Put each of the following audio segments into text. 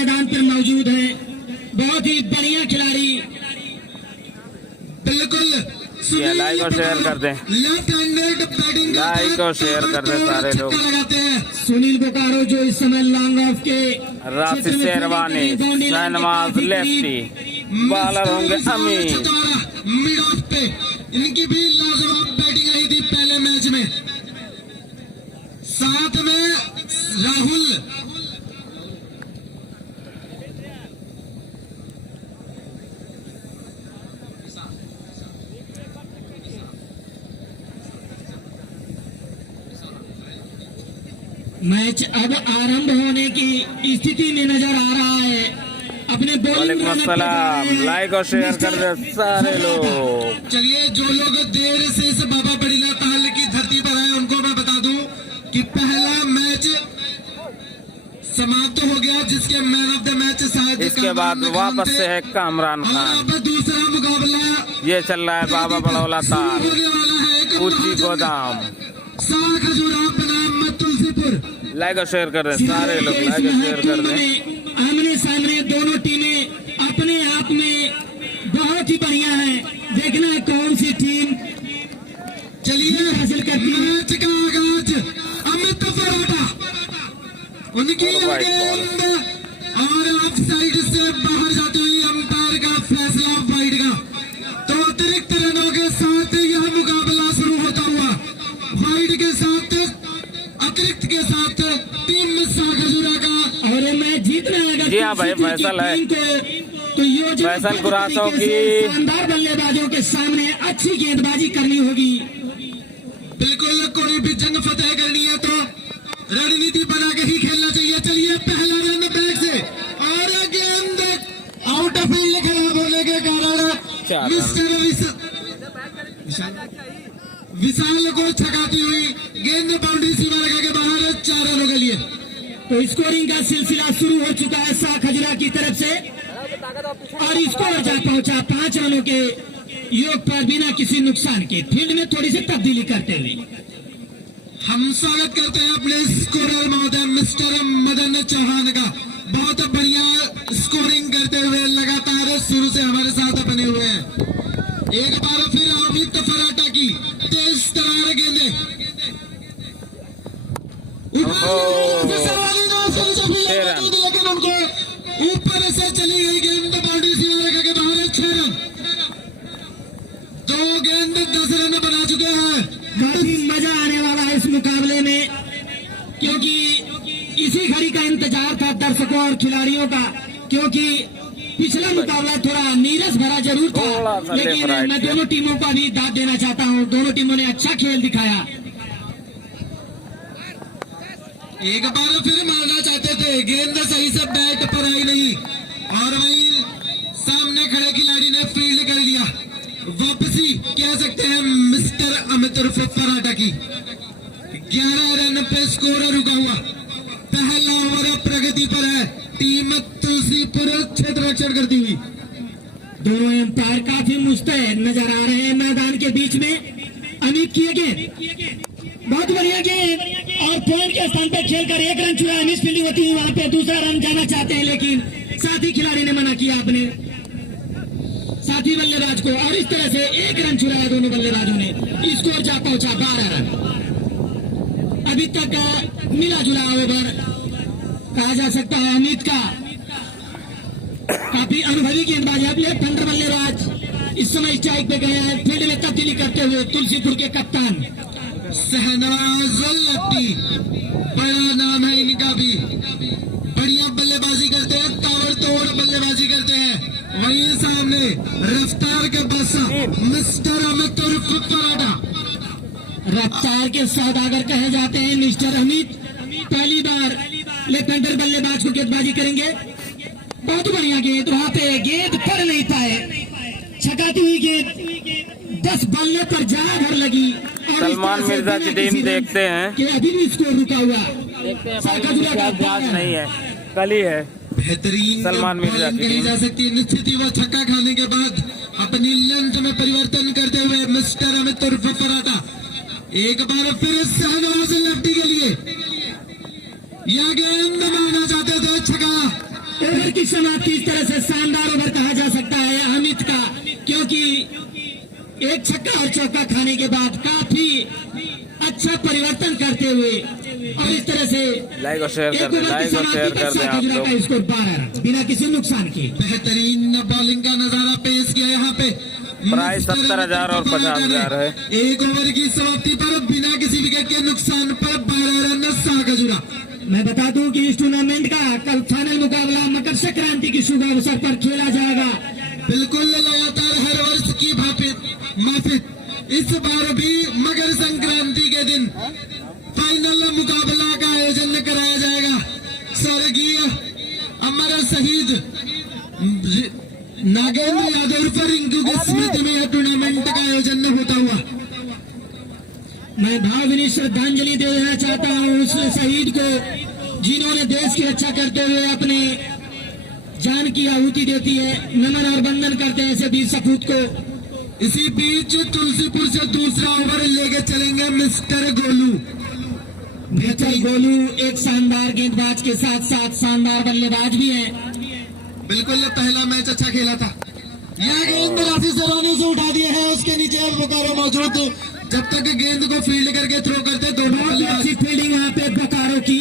मैदान पर मौजूद हैं, बहुत ही बढ़िया खिलाड़ी। बिल्कुल लाइक और शेयर कर दें, लाइक और शेयर कर दें सारे लोग। सुनील बोकारो जो इस समय लॉन्ग ऑफ के राशि शेरवानी, शहनवाज लेफ्टी, बॉलर होंगे अमीर। मिड ऑफ पे इनकी भी लाजवाब बैटिंग रही थी पहले मैच में, साथ में राहुल। मैच अब आरंभ होने की स्थिति में नजर आ रहा है। अपने वालेकुम अस्सलाम, लाइक और शेयर कर दे सारे लोग। चलिए, जो लोग देर से इस बाबा बड़ीला ताल की धरती पर आए उनको मैं बता दूं कि पहला मैच समाप्त हो गया, जिसके मैन ऑफ द मैच शायद इसके बाद वापस से है कामरान खान। दूसरा मुकाबला ये चल रहा है बाबा बड़ौला ताल, ऊंची गोदाम। तुलसीपुर। लाइक और शेयर कर दें सारे लोग, लाइक और शेयर कर दें। आमने सामने दोनों टीमें अपने आप में बहुत ही बढ़िया है। देखना है कौन सी टीम चलिए हासिल करती है। मैच का आगाज अमित फराटा, उनकी गेंद और ऑफ साइड से बाहर जाती हुई अंपायर का फैसला वाइड का। तो अतिरिक्त रनों के साथ यह मुकाबला शुरू होता हुआ वाइड के साथ, अतिरिक्त के साथ टीम मिस्टर खजूरा का। और मैं जीतना है जी हाँ भाई, फैसल है तो ये फैसल कुरासों की शानदार बल्लेबाजों के सामने अच्छी गेंदबाजी करनी होगी। बिल्कुल, कोई भी जंग फतेह करनी है तो रणनीति बना के ही खेलना चाहिए। चलिए, पहला रन बैक से और गेंद आउट ऑफ फील्ड खराब होने के कारण मिस्टर विशाल को छकाती हुई गेंद बाउंड्री सीमा रेखा के बाहर 4 रनों के लिए। तो स्कोरिंग का सिलसिला शुरू हो चुका है शाह खजूरा की तरफ से और स्कोर जा पहुंचा 5 रनों के योग पर बिना किसी नुकसान के। फील्ड में थोड़ी सी तब्दीली करते हुए हम स्वागत करते हैं अपने स्कोरर महोदय मिस्टर मदन चौहान का। बहुत बढ़िया स्कोरिंग करते हुए लगातार शुरू से हमारे साथ बने हुए हैं। एक बार फिर अमित फराटा की तेज तरार गेंदे, लेकिन उनको ऊपर से चली गई गेंद बाउंड्री सीमा रेखा के बाहर 6 रन। 2 गेंद 10 रन बना चुके हैं। काफी मजा आने वाला है इस मुकाबले में, क्योंकि इसी घड़ी का इंतजार था दर्शकों और खिलाड़ियों का, क्योंकि पिछला मुकाबला थोड़ा नीरस भरा जरूर था, लेकिन मैं दोनों टीमों का भी दाद देना चाहता हूं। दोनों टीमों ने अच्छा खेल दिखाया। एक बार फिर मारना चाहते थे, गेंद सही से बैट पर आई नहीं और वहीं सामने खड़े खिलाड़ी ने फील्ड कर लिया। वापसी कह सकते हैं मिस्टर अमित फराटा की। 11 रन पे स्कोर रुका हुआ। पहला ओवर प्रगति पर है। टीम तुलसीपुर क्षेत्र रक्षण करती हुई। दोनों अंपायर काफी मुस्तैद नजर आ रहे हैं मैदान के बीच में। अमित की गेंद, बहुत बढ़िया गेंद और पॉइंट के स्थान पर खेलकर 1 रन चुराया। मिस फील्डिंग होती है वहां पे, दूसरा रन जाना चाहते हैं लेकिन साथी खिलाड़ी ने मना किया अपने साथी बल्लेबाज को और इस तरह से 1 रन चुराया दोनों बल्लेबाजों ने। स्कोर जा पहुंचा 12 रन। अभी तक मिला जुला ओवर कहा जा सकता है अमित का। काफी अनुभवी गेंदबाज है। लेफ्ट हैंडर बल्लेबाज इस समय स्ट्राइक पे गए हैं। फील्ड में तब्दीली करते हुए तुलसीपुर के कप्तान शहनवाज लेफ्टी, बड़ा नाम है इनका भी। बढ़िया बल्लेबाजी करते हैं, ताबड़तोड़ बल्लेबाजी करते हैं। वहीं सामने रफ्तार के बादशाह मिस्टर अमित उर्फ फराटा, रफ्तार के सौदागर कहे जाते हैं मिस्टर अमित। पहली बार लेफ्ट हैंडर बल्लेबाज को गेंदबाजी करेंगे। बहुत बढ़िया गेंद, वहां पे गेंद पड़ नहीं पाए। छकाती हुई गेंद 10 बल्ले पर जा भर लगी। सलमान मिर्जा की टीम देखते हैं कि अभी भी स्कोर रुका हुआ। देखते हैं नहीं है, कल ही है। बेहतरीन सलमान मिर्जा कही जा सकती है। निश्चित ही वो छक्का खाने के बाद अपनी लंच में परिवर्तन करते हुए मिस्टर अमित उर्फ फराटा एक बार फिर शहनवाज लेफ्टी के लिए यह गेंद मारना चाहते थे, छक्का ओवर की समाप्ति इस तरह से शानदार ओवर कहा जा सकता है अमित का, क्योंकि एक छक्का और चौका खाने के बाद काफी अच्छा परिवर्तन करते हुए और इस तरह से लाइक और शेयर कर दें, लाइक और शेयर कर दें आप लोग। का स्कोर 12 रन बिना किसी नुकसान के। बेहतरीन बॉलिंग का नजारा पेश किया यहाँ पे। प्राइस 70,000 और 50,000 है। एक ओवर की समाप्ति पर बिना किसी विकेट के नुकसान पर 12 रन साका जुड़ा। मैं बता दूं कि इस टूर्नामेंट का कल फाइनल मुकाबला मकर संक्रांति की शुभ अवसर पर खेला जाएगा। बिल्कुल लगातार हर वर्ष की माफिक इस बार भी मकर संक्रांति के दिन फाइनल मुकाबला का आयोजन कराया जाएगा। स्वर्गीय अमर शहीद नागेंद्र यादव उर्फ रिंकू की स्मृति में यह टूर्नामेंट का आयोजन होता हुआ मैं भावभीनी श्रद्धांजलि देना चाहता हूं उस शहीद को जिन्होंने देश की रक्षा करते हुए अपने जान की आहुति देती है। नमन और वंदन करते हैं ऐसे वीर सपूत को। इसी बीच तुलसीपुर से दूसरा ओवर लेके चलेंगे मिस्टर गोलू। मिस्टर गोलू एक शानदार गेंदबाज के साथ साथ शानदार बल्लेबाज भी हैं। बिल्कुल पहला मैच अच्छा खेला था। यह गेंद राशि सराने से उठा दिया है, उसके नीचे बोकारो मौजूद थे। जब तक गेंद को फील्ड करके थ्रो करते दोनों अच्छी फील्डिंग यहाँ पे बोकारो की।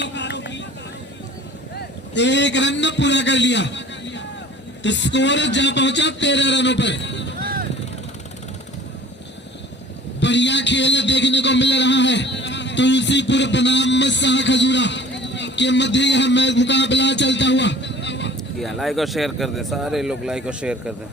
एक रन पूरा कर लिया तो स्कोर जा पहुंचा 13 रनों पर। बढ़िया खेल देखने को मिल रहा है। तुलसीपुर बनाम शाह खजूरा के मध्य यह मुकाबला चलता हुआ। लाइक और शेयर कर दें सारे लोग, लाइक और शेयर कर दें।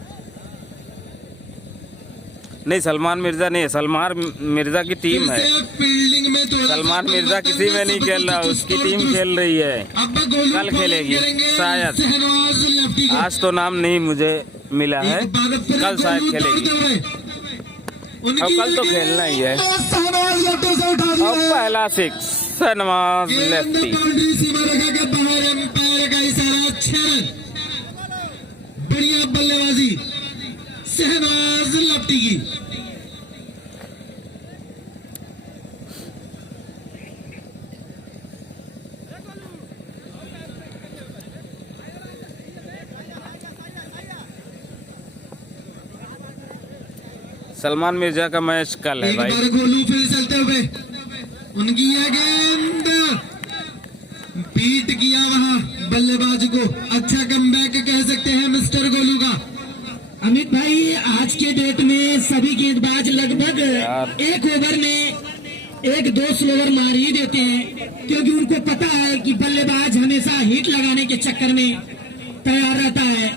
नहीं, सलमान मिर्जा नहीं है, सलमान मिर्जा की टीम है। फील्डिंग में तो सलमान मिर्जा किसी में नहीं खेल रहा, उसकी टीम खेल रही है। कल खेलेगी शायद, आज तो नाम नहीं मुझे मिला है, कल शायद खेलेगी। अब कल तो खेलना ही है। अब पहला 6 शहनवाज लेफ्टी। बढ़िया बल्लेबाजी शहनवाज लेफ्टी की। सलमान मिर्जा का मैच कल है भाई। एक बार गोलू फिर चलते हुए उनकी यह गेंद बीट किया वहां बल्लेबाज को। अच्छा कमबैक कह सकते हैं मिस्टर गोलू का। अमित भाई आज के डेट में सभी गेंदबाज लगभग एक ओवर में 1-2 स्लोवर मार ही देते हैं, क्योंकि उनको पता है कि बल्लेबाज हमेशा हिट लगाने के चक्कर में तैयार रहता है।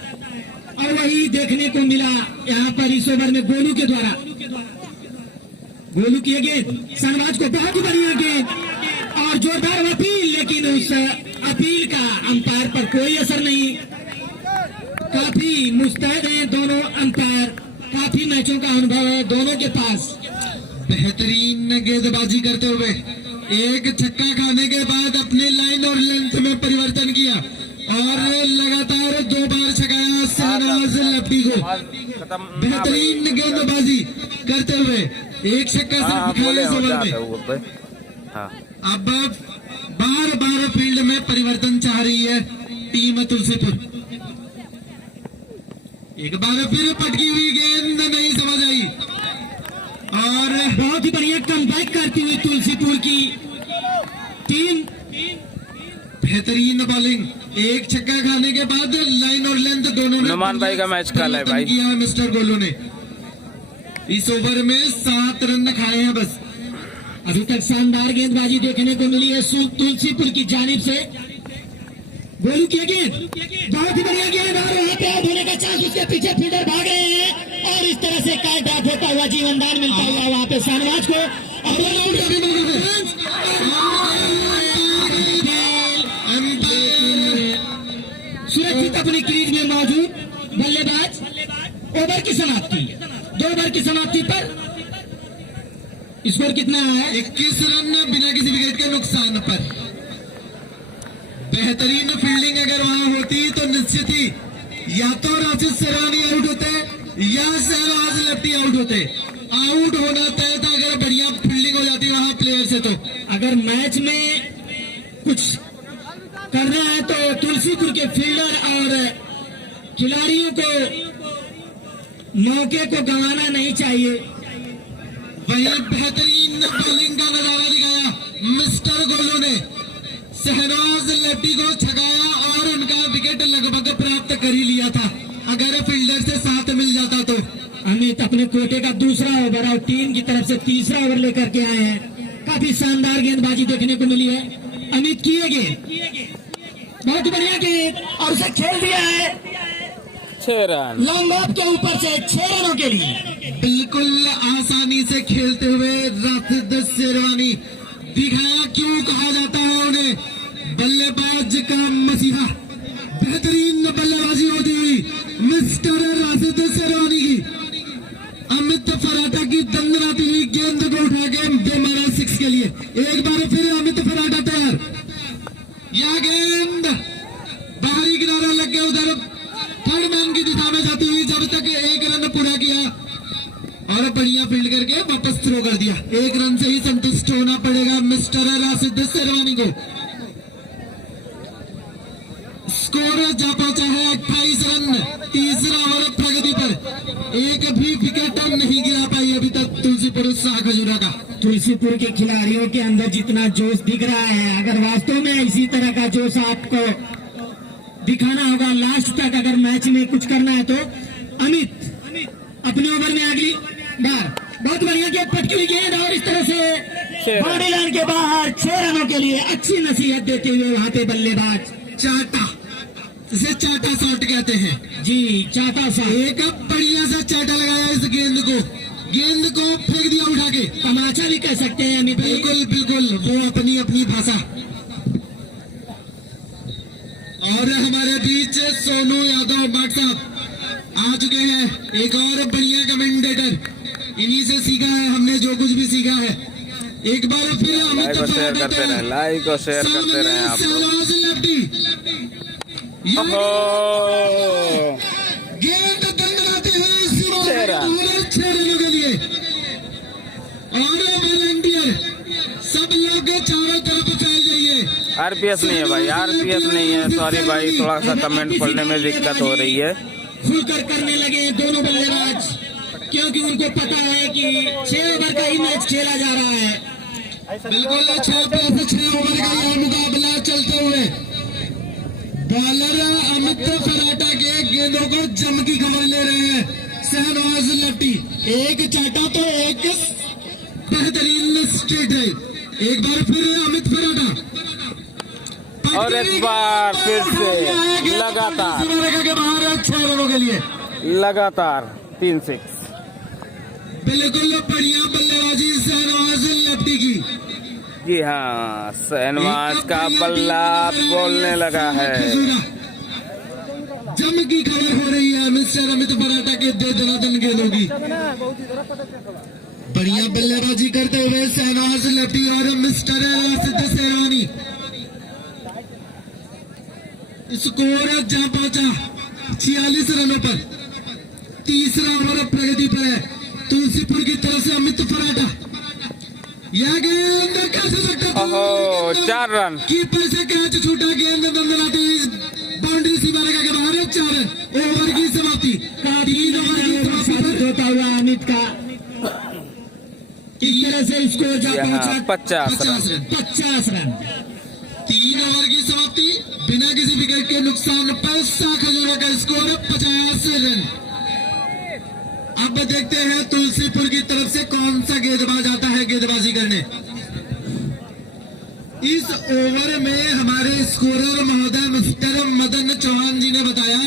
और वही देखने को मिला यहाँ पर इस ओवर में गोलू के द्वारा। गोलू की गेंद शहनवाज को बहुत ही बढ़िया गेंद और जोरदार अपील, लेकिन उस अपील का अंपायर पर कोई असर नहीं। काफी मुस्तैद हैं दोनों अंपायर, काफी मैचों का अनुभव है दोनों के पास। बेहतरीन गेंदबाजी करते हुए एक छक्का खाने के बाद अपने लाइन और लेंथ में परिवर्तन किया और लगातार 2 बार छकाया शहनवाज लेफ्टी को। बेहतरीन गेंदबाजी करते हुए एक छक्का सिर्फ खाया इस ओवर में। अब बार फील्ड में परिवर्तन चाह रही है टीम तुलसीपुर। एक बार फिर पटकी हुई गेंद नहीं समझ आई और बहुत ही बढ़िया कमबैक करती हुई तुलसीपुर की टीम। बेहतरीन बॉलिंग, एक छक्का खाने के बाद लाइन और लेंथ दोनों ने। नुमान भाई का मैच कल है भाई। किया है मिस्टर गोलू ने। इस ओवर में 7 रन खाए हैं बस। अभी तक शानदार गेंदबाजी देखने को मिली है तुलसीपुर की जानिब से। गोलू की गेंद बहुत ही बढ़िया गेंद और वहाँ पे आउट होने का चांस, उसके पीछे फील्डर भाग रहे हैं और इस तरह से काय ड्रॉप होता हुआ जीवनदान मिलता हुआ वहाँ पे शहनवाज को। सुरक्षित अपनी क्रीज में मौजूद बल्लेबाज। ओवर की समाप्ति 2 ओवर की समाप्ति पर स्कोर कितना है? 21 रन बिना किसी विकेट के नुकसान पर। बेहतरीन फील्डिंग अगर वहां होती तो निश्चित ही या तो राशिद सरानी आउट होते या शहनवाज लेफ्टी आउट होते। आउट होना तय था अगर बढ़िया फील्डिंग हो जाती वहां प्लेयर से। तो अगर मैच में कुछ करना है तो तुलसीपुर के फील्डर और खिलाड़ियों को मौके को गंवाना नहीं चाहिए। वही बेहतरीन बॉलिंग का नजारा दिखाया मिस्टर गोलू ने, शहनवाज लेफ्टी को छकाया और उनका विकेट लगभग प्राप्त कर ही लिया था। अगर फील्डर से साथ मिल जाता तो। अमित अपने कोटे का दूसरा ओवर और टीम की तरफ से तीसरा ओवर लेकर के आए हैं। काफी शानदार गेंदबाजी देखने को मिली है। अमित किए गेंद, बहुत बढ़िया गेंद और उसे खेल दिया है 6 रन लॉन्ग ऑफ के ऊपर से 6 रनों के लिए। बिल्कुल आसानी से खेलते हुए राशिद शेरवानी, दिखाया क्यों कहा जाता है उन्हें बल्लेबाज का मसीहा। बेहतरीन बल्लेबाजी होती हुई मिस्टर राशिद शेरवानी की। अमित फराटा की दंदनाती हुई गेंद को उठा के दे मारा 6 के लिए। एक बार फिर अमित फराटा तैयार, यह गेंद बाहरी किनारा लग गया, उधर थर्ड मैन की दिशा में जाती हुई जब तक 1 रन पूरा किया और बढ़िया फील्ड करके वापस थ्रो कर दिया। 1 रन से ही संतुष्ट होना पड़ेगा मिस्टर राशिद शेरवानी को। स्कोर जा पहुंचा है 28 रन, तीसरा ओवर प्रगति पर। एक भी विकेट नहीं गिरा पाई अभी तक तुलसीपुर शाह खजूरा का। तुलसीपुर के खिलाड़ियों के अंदर जितना जोश दिख रहा है, अगर वास्तव में इसी तरह का जोश आपको दिखाना होगा लास्ट तक, अगर मैच में कुछ करना है तो अमित अपने ओवर में अगली बार बहुत बढ़िया गेंद, पटकी हुई गेंद और इस तरह से बॉडी लाइन के बाहर 6 रनों के लिए अच्छी नसीहत देते हुए वहां पे बल्लेबाज चाटा, इसे चाटा शॉट कहते हैं जी, चाटा सा एक बढ़िया सा चाटा लगाया इस गेंद को, गेंद को फेंक दिया उठा के। तमाचा भी कह सकते हैं अमित। बिल्कुल बिल्कुल, वो अपनी अपनी भाषा। और हमारे बीच सोनू यादव भाट साहब आ चुके हैं, एक और बढ़िया कमेंटेटर। इन्हीं से सीखा है हमने जो कुछ भी सीखा है। एक बार फिर लाइक और शेयर करते रहे, लाइक और शेयर करते रहे आप लोग। गेंद दंडनाते हुए 6 रनों के लिए और वॉलंटियर सब लोग चारों तरफ फैल जाइए। आरपीएस नहीं है भाई, आरपीएस नहीं है, सॉरी भाई, थोड़ा सा कमेंट पढ़ने में दिक्कत हो रही है। खुलकर करने लगे दोनों बल्लेबाज, क्योंकि उनको पता है कि 6 ओवर का ही मैच खेला जा रहा है। बिल्कुल 6 ओवर का यह मुकाबला चलते हुए बॉलर अमित फराटा के गेंदों को जम की खबर ले रहे हैं शहनवाज लेफ्टी। एक चाटा तो एक बेहतरीन स्ट्रेट है। एक बार फिर अमित फराटा और एक बार फिर से लगातार के बाहर 6 रनों के लिए लगातार 3 6। बिल्कुल बढ़िया बल्लेबाजी शहनवाज लेफ्टी की। जी हाँ, शहनवाज का बल्ला बोलने लगा है। जम की खबर हो रही है मिस्टर अमित फराटा के दे दनादन गेंदों की। बढ़िया बल्लेबाजी करते हुए शहनवाज लेफ्टी और मिस्टर राशिद शेरवानी। स्कोर जा पहुंचा 46 रनों पर। तीसरा ओवर प्रगति पर है तुलसीपुर की तरफ से अमित फराटा। यह गेंद कैसे सकता, 4 रन, कीपर से कैच छूटा, गेंद दंडनाती बाउंड्री सीमा रेखा के बाहर 4 रन। ओवर की समाप्ति, 3 ओवर की समाप्ति होता हुआ अमित का इस तरह से स्कोर जा पहुंचा 50 रन। 50 रन। 3 ओवर की समाप्ति, बिना किसी विकेट के नुकसान पर शाह खजूरा का स्कोर 50 रन। अब देखते हैं तुलसीपुर की तरफ से कौन सा गेंदबाज आता है गेंदबाजी करने। इस ओवर में हमारे स्कोरर महोदय मिस्टर मदन चौहान जी ने बताया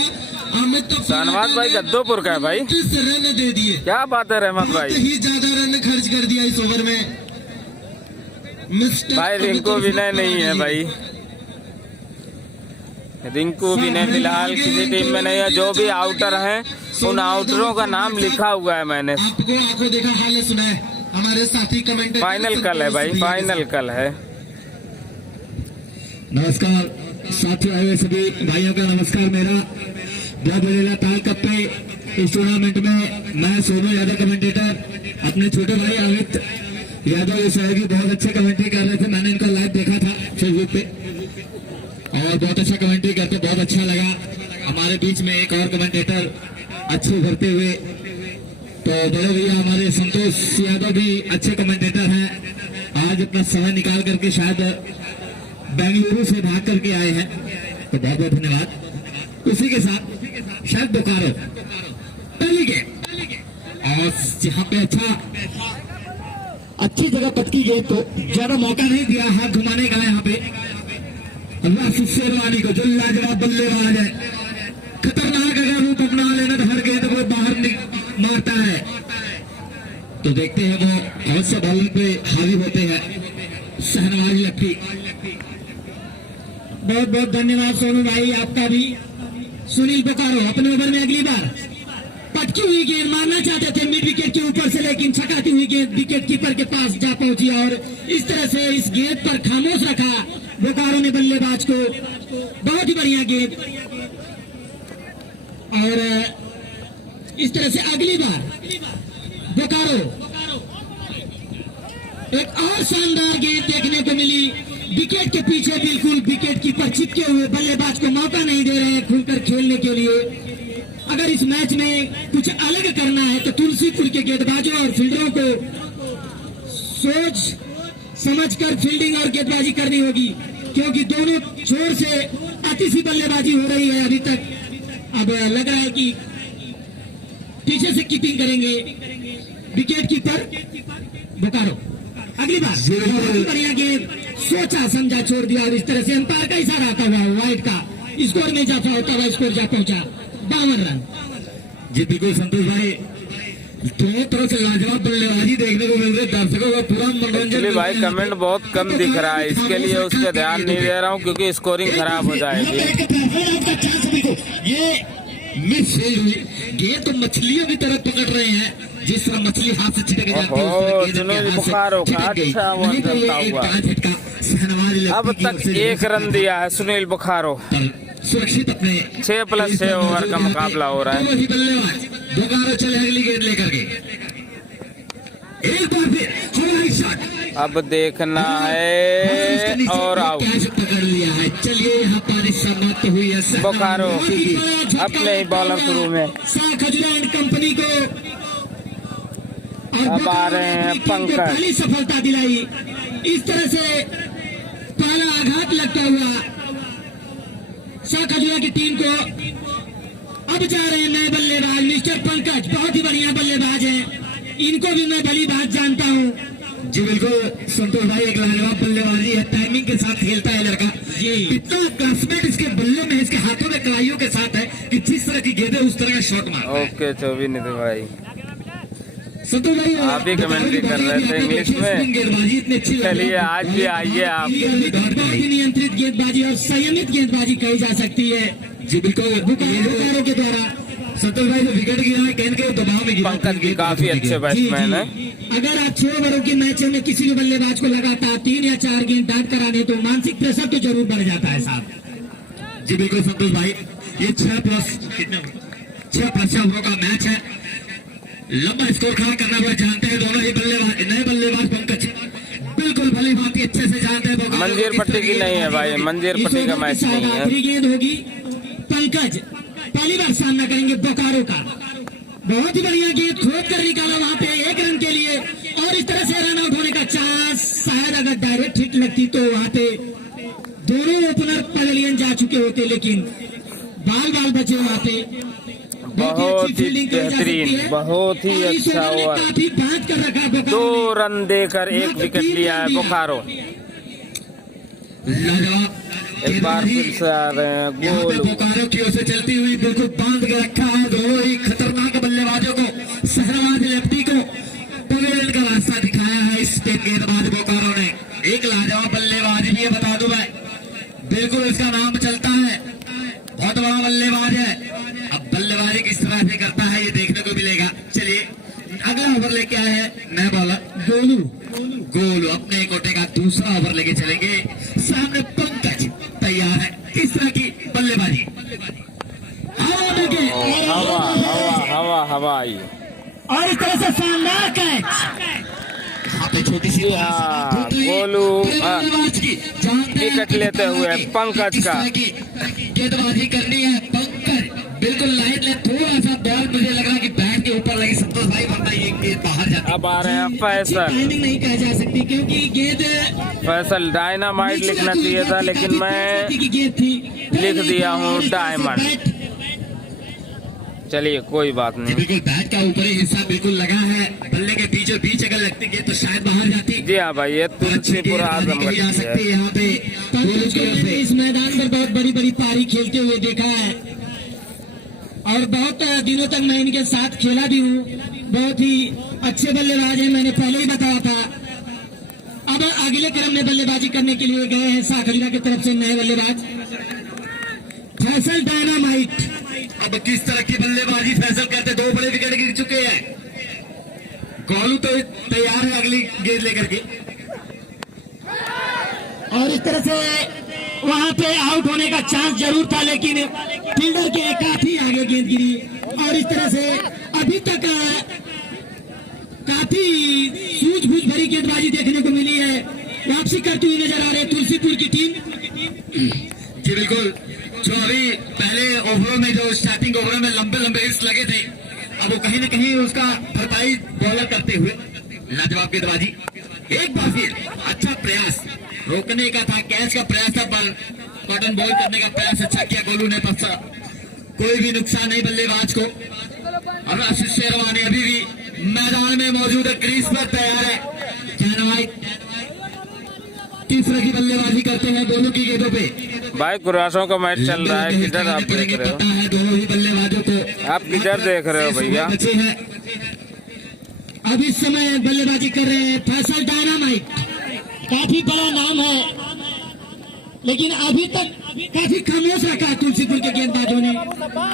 अमित शहनवाज भाई गद्दोपुर का है भाई। 30 रन दे दिए। क्या बात है रहमत भाई, बहुत ही ज्यादा रन खर्च कर दिया इस ओवर में मिस्टर भाई। रिंकू विनय नहीं है भाई, रिंकू विनय फिलहाल किसी टीम में नहीं है। जो भी आउटर हैं उन आउटरों का नाम लिखा हुआ है मैंने। आपको आंखों देखा हाल सुना है हमारे साथी कमेंटेटर। फाइनल कल है भाई, फाइनल कल है। नमस्कार साथियों, आए हुए सभी भाइयों का नमस्कार। मेरा बहुत बड़ेला ताल कप पे इस टूर्नामेंट में मैं सोनू यादव कमेंटेटर, अपने छोटे भाई अमित यादव सहयोगी बहुत अच्छे कमेंट्री कर रहे थे। मैंने इनको लाइव देखा था फेसबुक पे। और बहुत अच्छा कमेंट्री करते, बहुत अच्छा लगा। हमारे बीच में एक और कमेंटेटर अच्छे उभरते हुए, तो बड़े भैया हमारे संतोष यादव भी अच्छे कमेंटेटर हैं। आज अपना समय निकाल करके शायद बेंगलुरु से भाग करके आए हैं, तो बहुत बहुत धन्यवाद। उसी के साथ शायद बोकारो पहली गेम, और जहाँ पे अच्छी जगह पटकी गई, तो ज्यादा मौका नहीं दिया हाथ घुमाने का यहाँ पे। राशिद शेरवानी को जो लाजवाब बल्लेबाज है, खतरनाक अगर रूप अपना लेना तो हर गेंद को बाहर मारता है। तो देखते हैं वो बहुत से बॉलों पे हावी होते हैं। शहनवाज लक्की, बहुत बहुत धन्यवाद सोनू भाई आपका भी। सुनील बोकारो अपने ओवर में अगली बार पटकी हुई गेंद मारना चाहते थे मिड विकेट के ऊपर से, लेकिन छकाती हुई गेंद विकेट कीपर के पास जा पहुंची और इस तरह से इस गेंद पर खामोश रखा बोकारो ने बल्लेबाज को। बहुत ही बढ़िया गेंद, और इस तरह से अगली बार बोकारो एक और शानदार गेंद देखने को मिली। विकेट के पीछे बिल्कुल विकेट कीपर चिपके हुए, बल्लेबाज को मौका नहीं दे रहे हैं खुलकर खेलने के लिए। अगर इस मैच में कुछ अलग करना है तो तुलसीपुर के गेंदबाजों और फील्डरों को सोच समझकर फील्डिंग और गेंदबाजी करनी होगी, क्योंकि दोनों छोर से अति सी बल्लेबाजी हो रही है अभी तक। अब लग रहा है कि पीछे से कीपिंग करेंगे विकेट कीपर बोकारो। अगली बार बहुत ही बढ़िया गेंद, सोचा समझा छोड़ दिया, और इस तरह से अंपायर का इशारा आता हुआ वाइड का स्कोर नहीं जा पाता हुआ स्कोर जा पहुंचा 52 रन। जी बिल्कुल संतोष भाई, दोनों तरफ से लाजवाब बल्लेबाजी देखने को मिल रही है, दर्शकों का पूरा मनोरंजन। भाई कमेंट बहुत कम दिख रहा है, इसके लिए उस पर ध्यान नहीं दे रहा हूँ क्योंकि स्कोरिंग खराब हो जाएगी। ये मिस हुई गेंद तो मछलियों की तरह पकड़ रहे हैं, जिस तरह मछली हाथ से छिटक जाती है बोकारो का अच्छा वन करता हुआ। अब तक 1 रन दिया है सुनील बोकारो। सुरक्षित अपने 6+6 ओवर का मुकाबला हो रहा है। बोकारो चले अगली गेंद लेकर के, एक बार फिर चौड़ा शॉट, अब देखना है और आउट। पकड़ लिया है। चलिए यहाँ पारी समाप्त हुई है। बोकारो अपने ही बॉलर शुरू में। खजुरान कंपनी को अब आ रहे हैं पंकज। पहली सफलता दिलाई, इस तरह से पहला आघात लगता हुआ खजुरा की टीम को। अब जा रहे हैं नए बल्लेबाज मिस्टर पंकज, बहुत ही बढ़िया बल्लेबाज हैं, इनको भी मैं भली बात जानता हूं। जी बिल्कुल संतोष भाई, एक लाजवाब बल्लेबाजी है, टाइमिंग के साथ खेलता है लड़का। जी इतना क्लासमेट इसके बल्ले में, इसके हाथों में कलाइयों के साथ है कि जिस तरह की गेंद है उस तरह का शॉट मारता है। ओके चौबी निधि भाई, संतोष भाई आप भी कमेंट्री कर रहे थे इंग्लिश में। गेंदबाजी इतनी अच्छी चलिए आज भी आइए आप। बहुत ही नियंत्रित गेंदबाजी और संयमित गेंदबाजी कही जा सकती है। जी बिल्कुल बोकारो के द्वारा संतोष भाई जो विकेट गिरा है गेंद के दबाव में गिरा। पंकज भी काफी अच्छे बैट्समैन है। अगर आप 6 ओवरों के मैच में किसी भी बल्लेबाज को लगातार 3 या 4 गेंद डाउट कराने तो मानसिक प्रेशर तो जरूर बढ़ जाता है साहब। जी बिल्कुल संतोष भाई, ये 6+6 ओवरों का मैच है, लंबा स्कोर खड़ा करना हुआ जानते हैं दोनों ही बल्लेबाज, नए बल्लेबाज पंकज बिल्कुल भली बात अच्छे से जानते हैं। मंजीर पट्टी की नहीं है भाई, मंजीर पट्टी का मैच नहीं है। आखिरी गेंद होगी, पंकज पहली बार सामना करेंगे बोकारो का। बहुत ही बढ़िया गेंद खोद कर निकाला वहां पे 1 रन के लिए, और इस तरह से रन आउट होने का चांस। शायद अगर डायरेक्ट हिट लगती तो वहां पे दोनों ओपनर पवेलियन जा चुके होते, लेकिन बाल बचे वहां पे। बहुत ही बेहतरीन, बहुत ही अच्छा ओवर। 2 रन देकर 1 विकेट लिया है बोकारो। एक बार फिर से आ रहे हैं गोल। बोकारो की ओर से चलती हुई बिल्कुल बांध के रखा है दोनों ही खतरनाक बल्लेबाजों को। शहनवाज लेफ्टी को पवेलियन का रास्ता दिखाया है इस गेंदबाज बोकारो ने। एक लाजवाब बल्लेबाज भी है, बता दूं मैं, बिल्कुल इसका नाम चलता है, बहुत बड़ा बल्लेबाज है। अब बल्लेबाजी किस तरह से करता है ये देखने को मिलेगा। चलिए अगला ओवर लेके आए हैं नया बॉलर गोलू अपने कोटे का दूसरा ओवर लेके चलेंगे। सामने पंकज तैयार है, इस तरह की बल्लेबाजी। हवा आई और इस तरह से शानदार कैच। तो छोटी सी हाँ, गोलू विकेट लेते हुए पंकज का गेंदबाजी करनी है। पंकज बिल्कुल लाइन में थोड़ा सा बॉल मुझे लग रहा है कि बैट के ऊपर लगी संतोष भाई, वरना ये गेंद बाहर जाती। अब आ रहे हैं फैसल। टाइमिंग नहीं कह जा सकती क्योंकि गेंद फैसल डायनामाइट लिखना चाहिए था, लेकिन मैं लिख दिया हूँ डायमंड। चलिए कोई बात नहीं। बिल्कुल बैट का ऊपरी हिस्सा बिल्कुल लगा है, बल्ले के बीचों बीच अगर लगती गेंद तो शायद बाहर जाती। जी हाँ भाई, ये तुलसीपुर आजमगढ़ जा सकती है। यहाँ पे इस मैदान पर बहुत बड़ी बड़ी पारी खेलते हुए देखा है और बहुत दिनों तक मैं इनके साथ खेला भी हूँ। बहुत ही अच्छे बल्लेबाज हैं, मैंने पहले ही बताया था। अब अगले क्रम में बल्लेबाजी करने के लिए गए हैं साखलीरा की तरफ से नए बल्लेबाज फैसल डायनामाइट। अब किस तरह की बल्लेबाजी फैसल करते, 2 बड़े विकेट गिर चुके हैं। गोलू तो तैयार है अगली गेंद लेकर के, और इस तरह से वहां पे आउट होने का चांस जरूर था, लेकिन फील्डर के काफी आगे गेंद गिरी और इस तरह से अभी तक काफी सूझबूझ भरी गेंदबाजी देखने को मिली है। वापसी करती हुई नजर आ रही है तुलसीपुर की टीम। जी बिल्कुल, जो अभी पहले ओवरों में जो स्टार्टिंग ओवरों में लंबे लंबे हिट्स लगे थे, अब वो कहीं ना कहीं उसका भरपाई बॉलर करते हुए लाजवाब गेंदबाजी। एक बार फिर अच्छा प्रयास रोकने का था, कैच का प्रयास था, पर कॉटन बॉल करने का प्रयास अच्छा किया गोलू ने। पत्ता कोई भी नुकसान नहीं बल्लेबाज को। और आशीष शेरवानी अभी भी मैदान में मौजूद है, क्रीज पर तैयार है। तीसरे की बल्लेबाजी करते हैं गोलू की गेंदों पे। भाई कुरासों का मैच चल रहा है, किधर आप देख रहे हो? पता है दोनों ही बल्लेबाजों को। आप किधर देख रहे हो भैया? अब इस समय बल्लेबाजी कर रहे हैं फैसल डायनामाइट। काफी बड़ा नाम है, लेकिन अभी तक काफी खामोश रखा है तुलसीपुर के गेंदबाजों ने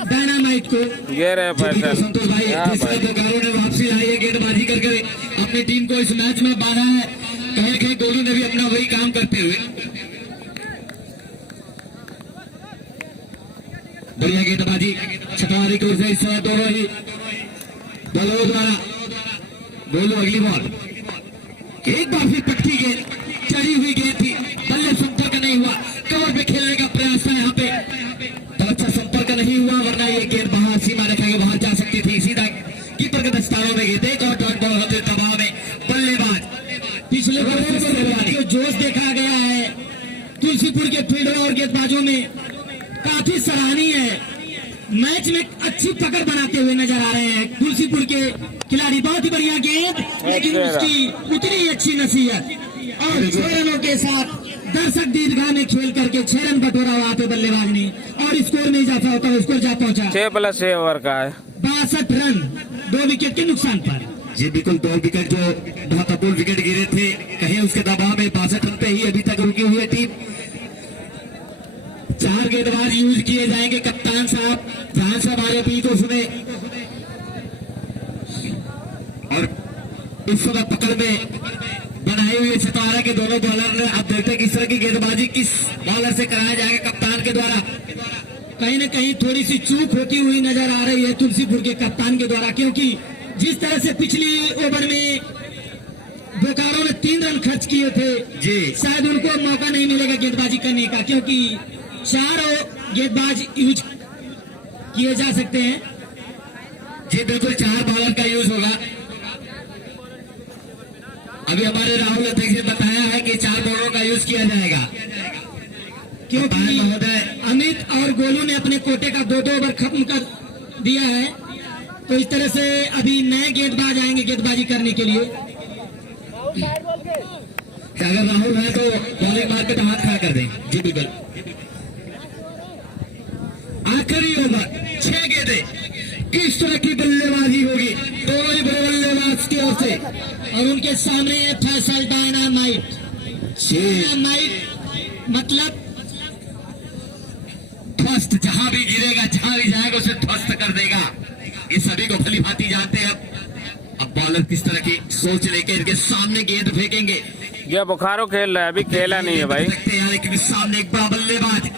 डायनामाइट को। ये रहे फैसल। संतोष भाई ने वापसी आई है, गेंदबाजी करके अपनी टीम को इस मैच में बांधा है। कहीं कहीं गोलू ने भी अपना वही काम करते हुए बढ़िया गेंदबाजी छठारी को से इस समय दोनों ही बॉलरों द्वारा। गोलू अगली बॉल, एक बार फिर पटकी गेंद, चढ़ी हुई गेंद थी, बल्ले संपर्क नहीं हुआ। कवर पे खेलने का प्रयास था यहाँ पे, तो अच्छा संपर्क नहीं हुआ, वरना ये गेंद बाहर सीमा रेखा के बाहर जा सकती थी। सीधा कीपर के दस्तानों में गेंद, एक और डॉट बॉल होते दबाव में बल्लेबाज। पिछले जो जोश देखा गया है तुलसीपुर के फील्डरों और गेंदबाजों में काफी सराहनीय है। मैच में अच्छी पकड़ बनाते हुए नजर आ रहे हैं तुलसीपुर के खिलाड़ी। बहुत ही बढ़िया गेंद, लेकिन उसकी उतनी अच्छी नसीहत और 6 रनों के साथ दर्शक दीर्घा में खेल करके 6 रन बटोरा वहां पे बल्लेबाज ने, और स्कोर में इजाफा होता है। स्कोर जा पहुंचा 6+6 ओवर का है, 62 रन 2 विकेट के नुकसान पर। जी बिल्कुल, 2 विकेट जो बहुत अपूर्ण विकेट गिरे थे, कहीं उसके दबाव में 62 रन पे ही अभी तक रुकी हुई है टीम। 4 गेंदबाज यूज किए जाएंगे। कप्तान साहब ध्यान से हमारे अपील को सुने। और इस समय पकड़ में बनाई हुई सितारा के दोनों बॉलर ने, अब देखते हैं किस तरह की गेंदबाजी किस बॉलर से कराया जाएगा कप्तान के द्वारा। कहीं न कहीं थोड़ी सी चूक होती हुई नजर आ रही है तुलसीपुर के कप्तान के द्वारा, क्योंकि जिस तरह से पिछली ओवर में बोकारो ने 3 रन खर्च किए थे जी, शायद उनको मौका नहीं मिलेगा गेंदबाजी करने का, क्योंकि 4 गेंदबाज यूज किए जा सकते हैं। जी बिल्कुल, 4 बॉलर का यूज होगा। अभी हमारे राहुल अध्यक्ष ने बताया है कि 4 बॉलरों का यूज किया जाएगा, क्योंकि अमित और गोलू ने अपने कोटे का 2-2 ओवर खत्म कर दिया है। तो इस तरह से अभी नए गेंदबाज आएंगे गेंदबाजी करने के लिए। अगर राहुल है तो बॉलिंग मार के हाथ खड़ा कर दें। जी बिल्कुल, आखिरी ओवर 6 गेंदें, किस तरह की बल्लेबाजी होगी दोनों ही बड़े बल्लेबाज की ओर से, और उनके सामने है फैसल डायनामाइट। डायनामाइट मतलब ध्वस्त, जहां भी गिरेगा जहां भी जाएगा उसे ध्वस्त कर देगा। ये सभी को भली भांति जानते हैं। अब बॉलर किस तरह की सोच लेके इनके सामने गेंद फेंकेंगे। ये बोकारो खेल रहा है, अभी खेला नहीं है भाई। लेकिन सामने एक बड़ा बल्लेबाज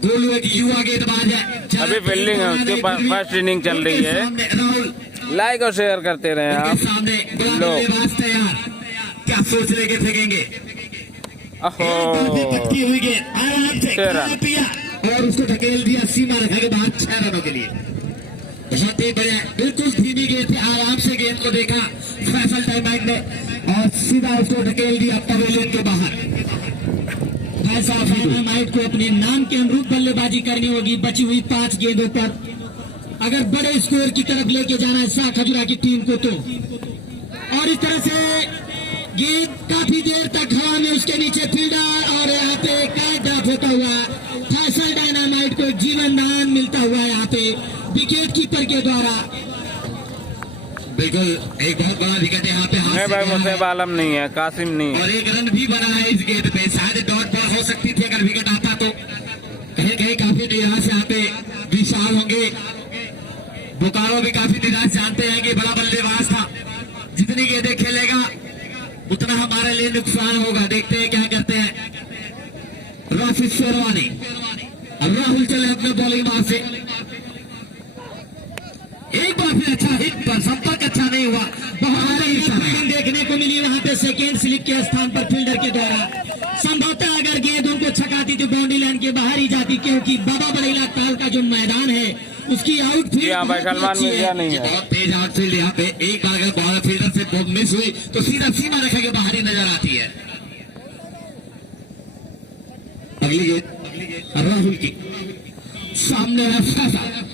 गोलू एक युवा गेंदबाज है, अभी फील्डिंग है उसके पास, फर्स्ट इनिंग चल रही है। राहुल लाइक और शेयर करते रहे आप सामने बल्लेबाज तैयार। क्या सोच लेके फेंकेंगे। ओहो पटकी हुई गेंद आराम से 6 रन। पिया और उसको धकेल दिया सीमा रेखा के बाहर 6 रनों के लिए। बहुत ही बढ़िया, बिल्कुल धीमी गेंद थी, आराम से गेंद को देखा फैसल टाइम में और सीधा उसको धकेल दिया पवेलियन के बाहर। ऐसा फाइनल को अपने नाम के अनुरूप बल्लेबाजी करनी होगी बची हुई 5 गेंदों पर अगर बड़े स्कोर की तरफ लेके जाना है शाह खजुरा की टीम को तो। और इस तरह से गेंद काफी देर तक हवा में उसके नीचे फील्डर और यहाँ पे कैच ड्रॉप होता हुआ फैसल डायनामाइट को जीवन दान मिलता हुआ यहाँ पे विकेट कीपर के द्वारा। बिल्कुल एक बहुत बड़ा विकेट यहाँ पे हाथ नहीं भाई, मुझे आलम नहीं है, कासिम नहीं है। और एक रन भी बना है इस गेंद पे, शायद डॉट बॉल हो सकती थी अगर विकेट आता तो। कहीं कहीं काफी निराश यहाँ पे विशाल होंगे। बोकारो भी काफी निराश, जानते हैं कि बड़ा बल्लेबाज था, जितनी गेंदें खेलेगा उतना हमारे लिए नुकसान होगा। देखते हैं क्या करते हैं राशिद शेरवानी। अब राहुल चले अपने बॉलिंग मार से, एक बार फिर अच्छा हिट पर संपर्क अच्छा नहीं हुआ। बहुत देखने को मिली वहां पे सेकेंड स्लिप के स्थान पर फील्डर के द्वारा। संभवतः अगर गेंद उनको छकाती तो बाउंड्री लाइन के बाहर ही जाती, क्योंकि बाबा बड़ेला ताल का जो मैदान है उसकी आउटफील्ड नहीं है। बहुत तेज आउटफील्ड यहाँ पे, एक बार अगर बॉल फील्डर से बॉल मिस हुई तो सीधा सीमा रेखा के बाहर ही नजर आती है। अगली गेंद राहुल की सामने है फैसल।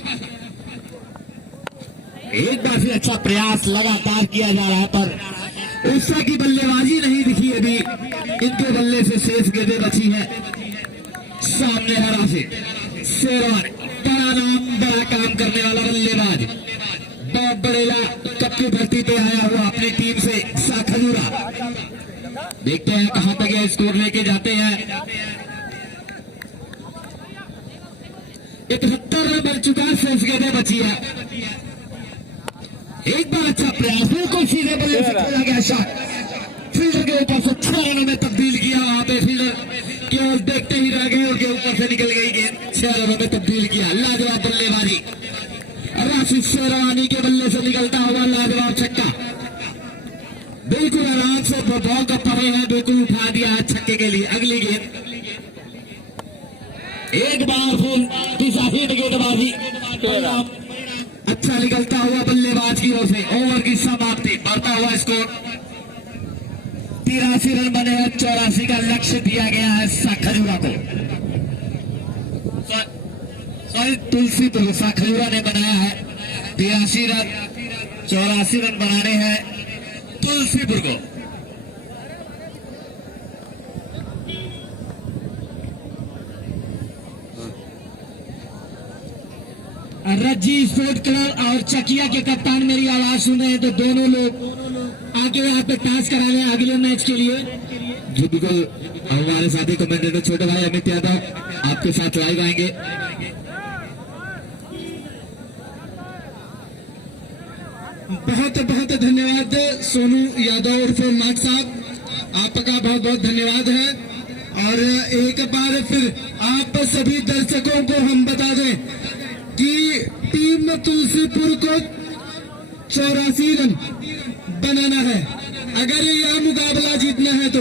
एक बार फिर अच्छा प्रयास लगातार किया जा रहा है पर उषा की बल्लेबाजी नहीं दिखी अभी। इनके बल्ले से शेष गेंदें बची है। सामने है राशिद शेरवानी, बड़ा नाम बड़ा काम करने वाला बल्लेबाज, बहुत बड़ेला कप की भर्ती पे आया हुआ अपनी टीम से शाह खजुरा। देखते हैं कहां तक यह स्कोर लेके जाते हैं। 71 रन बन चुका है, शेष गेंदें बची है। एक बार अच्छा प्रयास, बिल्कुल सीधे बल्ले से खेला गया शॉट, फील्डर के ऊपर से 6 रनों में तब्दील किया। वहां पे फील्डर केवल देखते ही रह गए और के ऊपर से निकल गई गेंद, 6 रनों में तब्दील किया। लाजवाब बल्लेबाजी, राशिद शेरवानी के बल्ले से निकलता हुआ लाजवाब छक्का, बिल्कुल आराम से बॉल का परे है, बिल्कुल उठा दिया है छक्के के लिए। अगली गेंद एक बार फिर गेंदबाजी, अच्छा निकलता हुआ बल्लेबाज की ओर से। ओवर की समाप्ति, बढ़ता हुआ स्कोर 83 रन बने हैं, 84 का लक्ष्य दिया गया है शाह खजुरा को। सॉरी तुलसीपुर शाह खजुरा ने बनाया है 83 रन, 84 रन बनाने हैं तुलसीपुर को। रज्जी स्पोर्ट क्लब और चकिया के कप्तान मेरी आवाज सुन रहे हैं तो दोनों लोग आके यहाँ पे टॉस करा लें अगले मैच के लिए। जी बिल्कुल, हमारे साथी कमेंटेटर छोटे भाई अमित यादव आपके साथ लाइव आएंगे। बहुत बहुत धन्यवाद सोनू यादव उर्फ मार्क साहब, आपका बहुत बहुत धन्यवाद है। और एक बार फिर आप सभी दर्शकों को हम बता दें कि टीम तुलसीपुर को 84 रन बनाना है अगर यह मुकाबला जीतना है तो।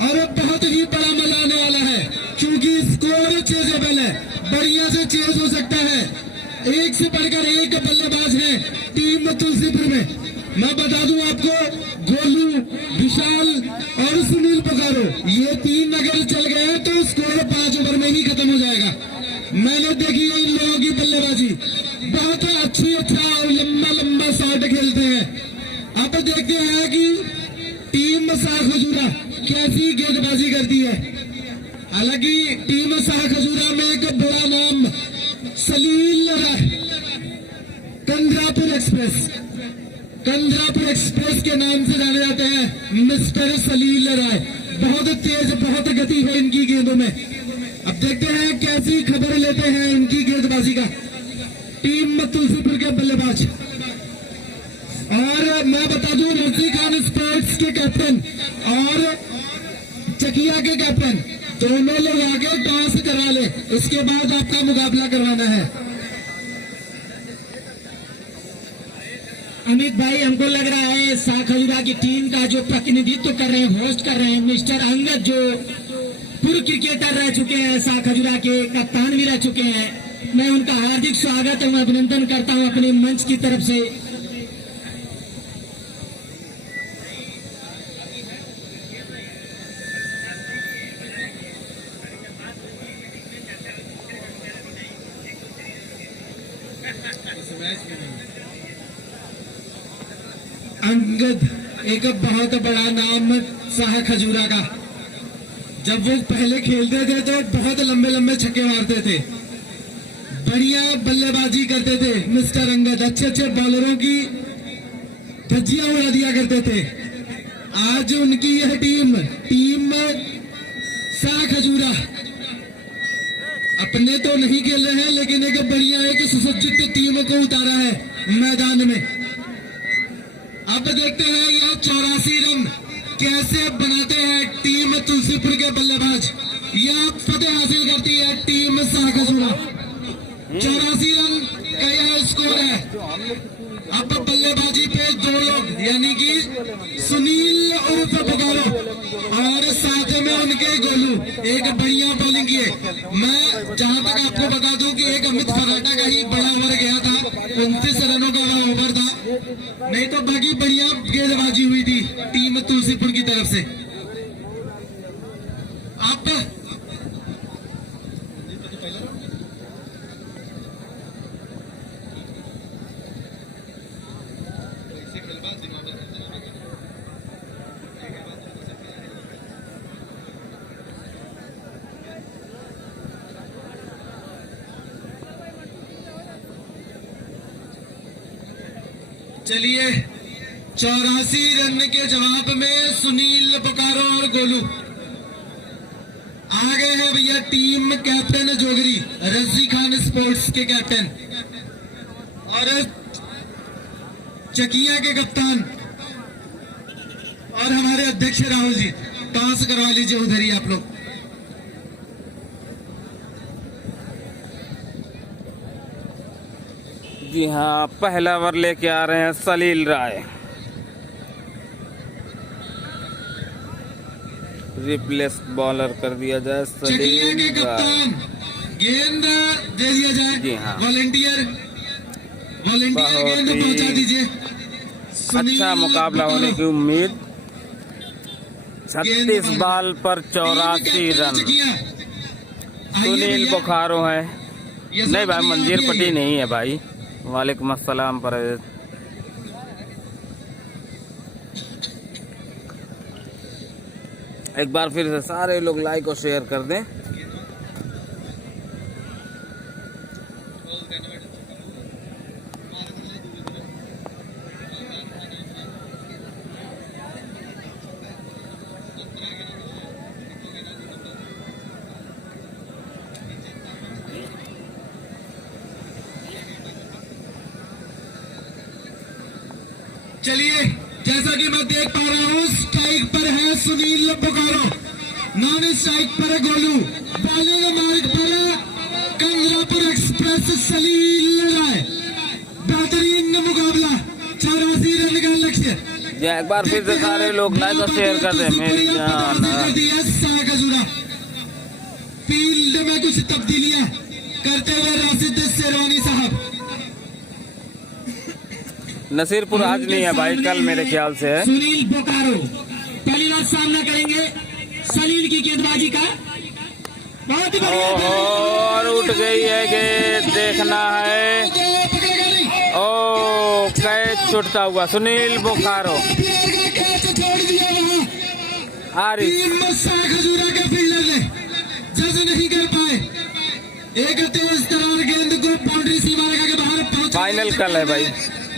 और बहुत ही बड़ा मजा आने वाला है क्योंकि स्कोर चेजेबल है, बढ़िया से चेज हो सकता है। एक से बढ़कर एक बल्लेबाज है टीम तुलसीपुर में। मैं बता दूं आपको, गोलू, विशाल और सुनील बोकारो, ये 3 अगर चल गए तो स्कोर 5 ओवर में ही खत्म हो जाएगा। मैंने देखी है इन लोगों की बल्लेबाजी, बहुत अच्छा और लंबा शॉट खेलते हैं। अब देखते हैं कि टीम शाह खजुरा कैसी गेंदबाजी करती है। हालांकि टीम शाह खजुरा में एक बड़ा नाम सलील राय, कंद्रापुर एक्सप्रेस के नाम से जाने जाते हैं मिस्टर सलील राय। बहुत तेज, बहुत गति है इनकी गेंदों में। अब देखते हैं कैसी खबर लेते हैं इनकी गेंदबाजी का टीम तुलसीपुर के बल्लेबाज। और मैं बता दूं, रजी खान स्पोर्ट्स के कैप्टन और चकिया के कैप्टन दोनों लोग आगे टॉस करा ले, उसके बाद आपका मुकाबला करवाना है। अमित भाई, हमको लग रहा है शाह खजूरा की टीम का जो प्रतिनिधित्व कर रहे हैं, होस्ट कर रहे हैं, मिस्टर अंगद, जो पूर्व क्रिकेटर रह चुके हैं, शाह खजूरा के कप्तान भी रह चुके हैं। मैं उनका हार्दिक स्वागत एवं अभिनंदन करता हूं अपने मंच की तरफ से। अंगद एक बहुत बड़ा नाम शाह खजूरा का। जब वो पहले खेलते थे तो बहुत लंबे लंबे छक्के मारते थे, बढ़िया बल्लेबाजी करते थे मिस्टर अंगद, अच्छे अच्छे बॉलरों की धज्जियां उड़ा दिया करते थे। आज उनकी यह टीम शाह खजूरा अपने तो नहीं खेल रहे हैं, लेकिन एक बढ़िया एक सुसज्जित टीम को उतारा है मैदान में। अब देखते हैं यह 84 रन कैसे बनाते हैं टीम तुलसीपुर के बल्लेबाज। यह फतेह हासिल करती है टीम शाह खजूरा। 84 रन का यह स्कोर है। अब बल्लेबाजी पे 2 लोग, यानी कि सुनील उर्फ बोकारो और साथ में उनके गोलू, एक बढ़िया बॉलिंग की है। मैं जहां तक आपको बता दूं कि एक अमित फराटा का ही बड़ा ओवर गया था, 29 रनों का वह ओवर था, नहीं तो बाकी बढ़िया गेंदबाजी हुई थी टीम तुलसीपुर की तरफ से। अब चलिए, 84 रन के जवाब में सुनील बोकारो और गोलू आ गए हैं भैया। टीम कैप्टन जोगरी, रजी खान स्पोर्ट्स के कैप्टन और चकिया के कप्तान और हमारे अध्यक्ष राहुल जी। टॉस करवा लीजिए उधर ही आप लोग। जी हाँ, पहला ओवर लेके आ रहे हैं सलील राय। रिप्लेस बॉलर कर दिया जाए सलील राय। गेंद दे दिया जाए। जी हाँ, वॉलेंटियर गेंद पहुंचा दीजिए। अच्छा मुकाबला होने की उम्मीद। 36 बॉल पर 84 रन। सुनील बोकारो है। नहीं भाई, मंजीर पट्टी नहीं है भाई। वालेकुम अस्सलाम परवेज। एक बार फिर से सारे लोग लाइक और शेयर कर दें। चलिए, जैसा कि मैं देख पा रहा हूँ स्ट्राइक पर है सुनील बोकारो, नॉन स्ट्राइक पर है गोलू, बॉलिंग मार्ग पर कंजरापुर एक्सप्रेस सलील राय। बेहतरीन मुकाबला, 84 रन का लक्ष्य। एक बार फिर से सारे लोग लाइक और शेयर कर दें मेरी जान। फील्ड में कुछ तब्दीलियां करते हुए राशिद शेरवानी साहब। नसीरपुर आज नहीं है भाई, कल मेरे ख्याल से है। सुनील बोकारो पहली बार सामना करेंगे सलील की गेंदबाजी का। बहुत ही और उठ गई है गेंद, देखना है। ओ कैच छूटता हुआ सुनील बोकारो। शाह खजूरा के फील्डर ने जज नहीं कर पाए। एक तेज तरार गेंद को बाउंड्री सीमा के बाहर पहुंचा। फाइनल कल है भाई।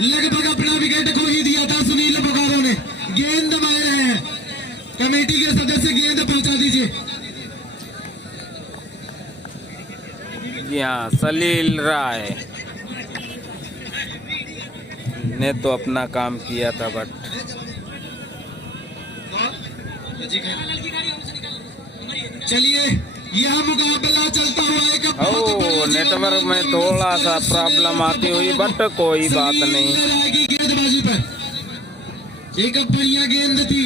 लगभग अपना विकेट खो ही दिया था सुनील बोकारो ने। गेंद मार रहे हैं कमेटी के सदस्य, गेंद पहुंचा दीजिए। जी हाँ, सलील राय ने तो अपना काम किया था, बट चलिए, यह मुकाबला चलता हुआ एक नेटवर्क में थोड़ा सा प्रॉब्लम आती हुई, बट कोई बात नहीं। गेंदबाजी एक बढ़िया गेंद थी,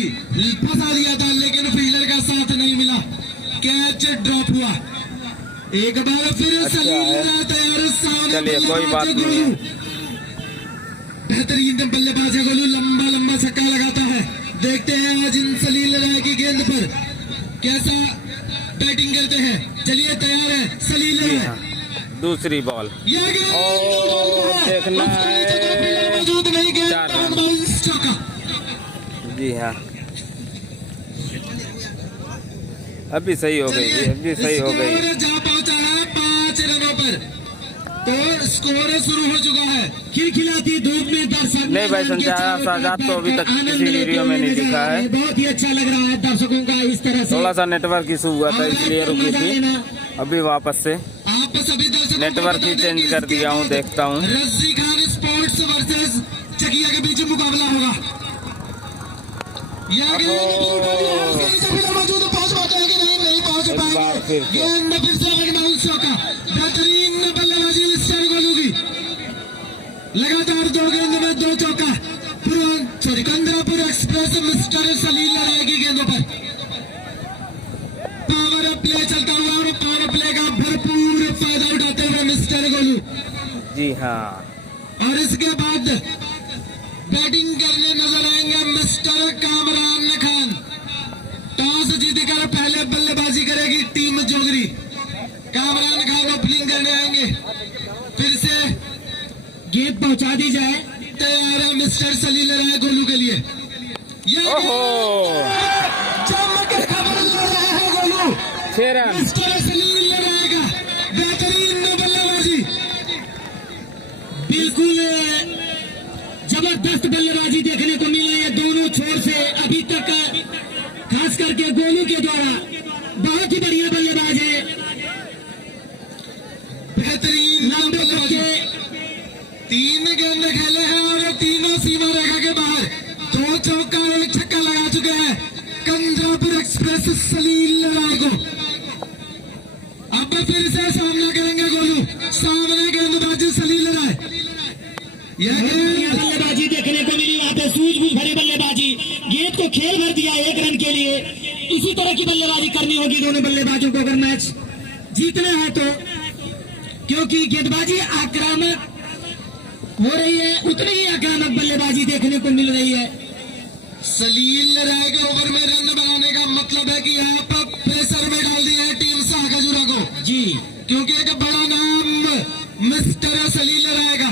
फंसा दिया था लेकिन फील्डर का साथ नहीं मिला, कैच ड्रॉप हुआ। एक बार फिर अच्छा सलील है। रहा तैयार, सामने चलिए, कोई बात बल्लेबाज नहीं है। गोलू। बेहतरीन बल्लेबाज है गोलू, लंबा लंबा छक्का लगाता है। देखते हैं आज इन सलील राय की गेंद पर कैसा बैटिंग करते हैं। चलिए तैयार है सलील जी राय। हाँ, दूसरी बॉल यह गेंद और देखना उसके नीचे कोई फील्डर मौजूद नहीं, गेंद 4 रन। बाउंस चौका। जी हाँ, अभी सही हो गई, अभी सही हो गई। स्कोर जा पहुंचा है 5 रनों पर, तो स्कोर शुरू हो चुका है। खिलखिलाती धूप में दर्शक नहीं भाई, संजय साजाद तो अभी तक किसी वीडियो में नहीं दिखा है। बहुत ही अच्छा लग रहा है दर्शकों का इस तरह से। थोड़ा सा नेटवर्क इशू हुआ था इसलिए रुकी थी, अभी वापस से आप सभी दर्शकों नेटवर्क ही चेंज कर दिया हूँ, देखता हूँ। रज्जी खान स्पोर्ट्स वर्सेस चकिया के बीच मुकाबला होगा। यह गेंद मौजूद, पहुंच पाते हैं कि नहीं, नहीं पहुंच पाएंगे। गेंद फिर से एक बाउंस चौका। बेहतरीन बल्लेबाजी मिस्टर गोलू की, लगातार 2 गेंद में 2 चौका। कंद्रापुर एक्सप्रेस मिस्टर सलील राय की गेंदों पर पावर प्ले चलता हुआ और पावर प्ले का भरपूर फायदा उठाते हुए मिस्टर गोलू। जी हाँ, और इसके बाद बैटिंग करने नजर आएंगे मिस्टर कामरान खान। टॉस जीतकर पहले बल्लेबाजी करेगी टीम जोगरी। कामरान खान ओपनिंग करने आएंगे। फिर से गेंद पहुंचा दी जाए। तैयार है मिस्टर सलील राय गोलू के लिए। ओहो, चमक खबर ले रहा है गोलू। 6 रन। मिस्टर सलील राय का बेहतरीन बल्लेबाजी, बिल्कुल जबरदस्त बल्लेबाजी देखने को मिल रही है दोनों छोर से अभी तक, खास करके गोलू के द्वारा। बहुत ही बढ़िया बल्लेबाज है, बेहतरीन लंबे बल्लेबाजी। चौके। 3 गेंद खेले हैं और तीनों सीमा रेखा के बाहर। 2 चौका 1 छक्का लगा चुके हैं कंद्रापुर एक्सप्रेस सलील राय को। अब फिर से सामना करेंगे गोलू। सामने गेंदबाजी सलील राय। यह बढ़िया गेंद बल्लेबाजी देखने को मिली वहां पे, सूझबूझ भरी बल्लेबाजी। गेंद को खेल भर दिया 1 रन के लिए। इसी तरह की बल्लेबाजी करनी होगी दोनों बल्लेबाजों को अगर मैच जीतना है तो, क्योंकि गेंदबाजी आक्रामक हो रही है, उतनी ही आक्रामक बल्लेबाजी देखने को मिल रही है। सलील राय के ओवर में रन बनाने का मतलब है कि आप प्रेशर में डाल दिए हैं टीम शाह खजूरा को। जी, क्योंकि एक बड़ा नाम मिस्टर सलील राय का।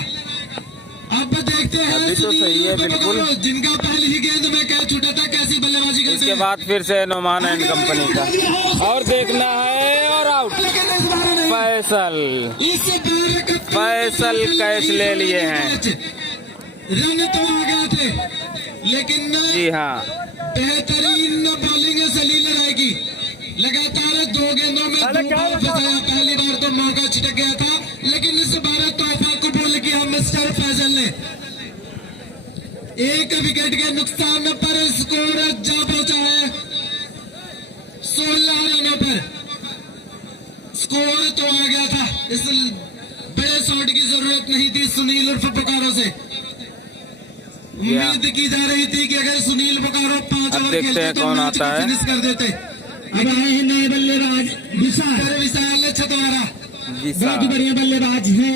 अब देखते हैं अभी तो सही है बिल्कुल। जिनका पहली ही गेंद में कैच छूटा था, कैसी बल्लेबाजी करते इसके हैं। बाद फिर से नोमान एंड कंपनी का और देखना है और आउट। लेकिन इस बार नहीं। फैसल इस बार का फैसल कैच ले लिए हैं। रन तो आ गए थे लेकिन जी हाँ, बेहतरीन बॉलिंग है सलील राय की। लगातार 2 गेंदों में 2 बॉल फंसाया। पहली बार तो मौका छिटक गया था, लेकिन इस बार तोहफा कबूल किया मिस्टर फैजल ने। 1 विकेट के नुकसान पर स्कोर जा पहुंचा है 16 रनों पर। स्कोर तो आ गया था, इस बड़े शॉट की जरूरत नहीं थी सुनील उर्फ बोकारो से। उम्मीद की जा रही थी कि अगर सुनील बोकारो 5 अब ओवर देखते खेलते हैं तो कौन मैच आता को है। फिनिश कर देते। अब आए हैं नए बल्लेबाज विशाल। विशाल छतवारा बहुत ही बढ़िया बल्लेबाज है।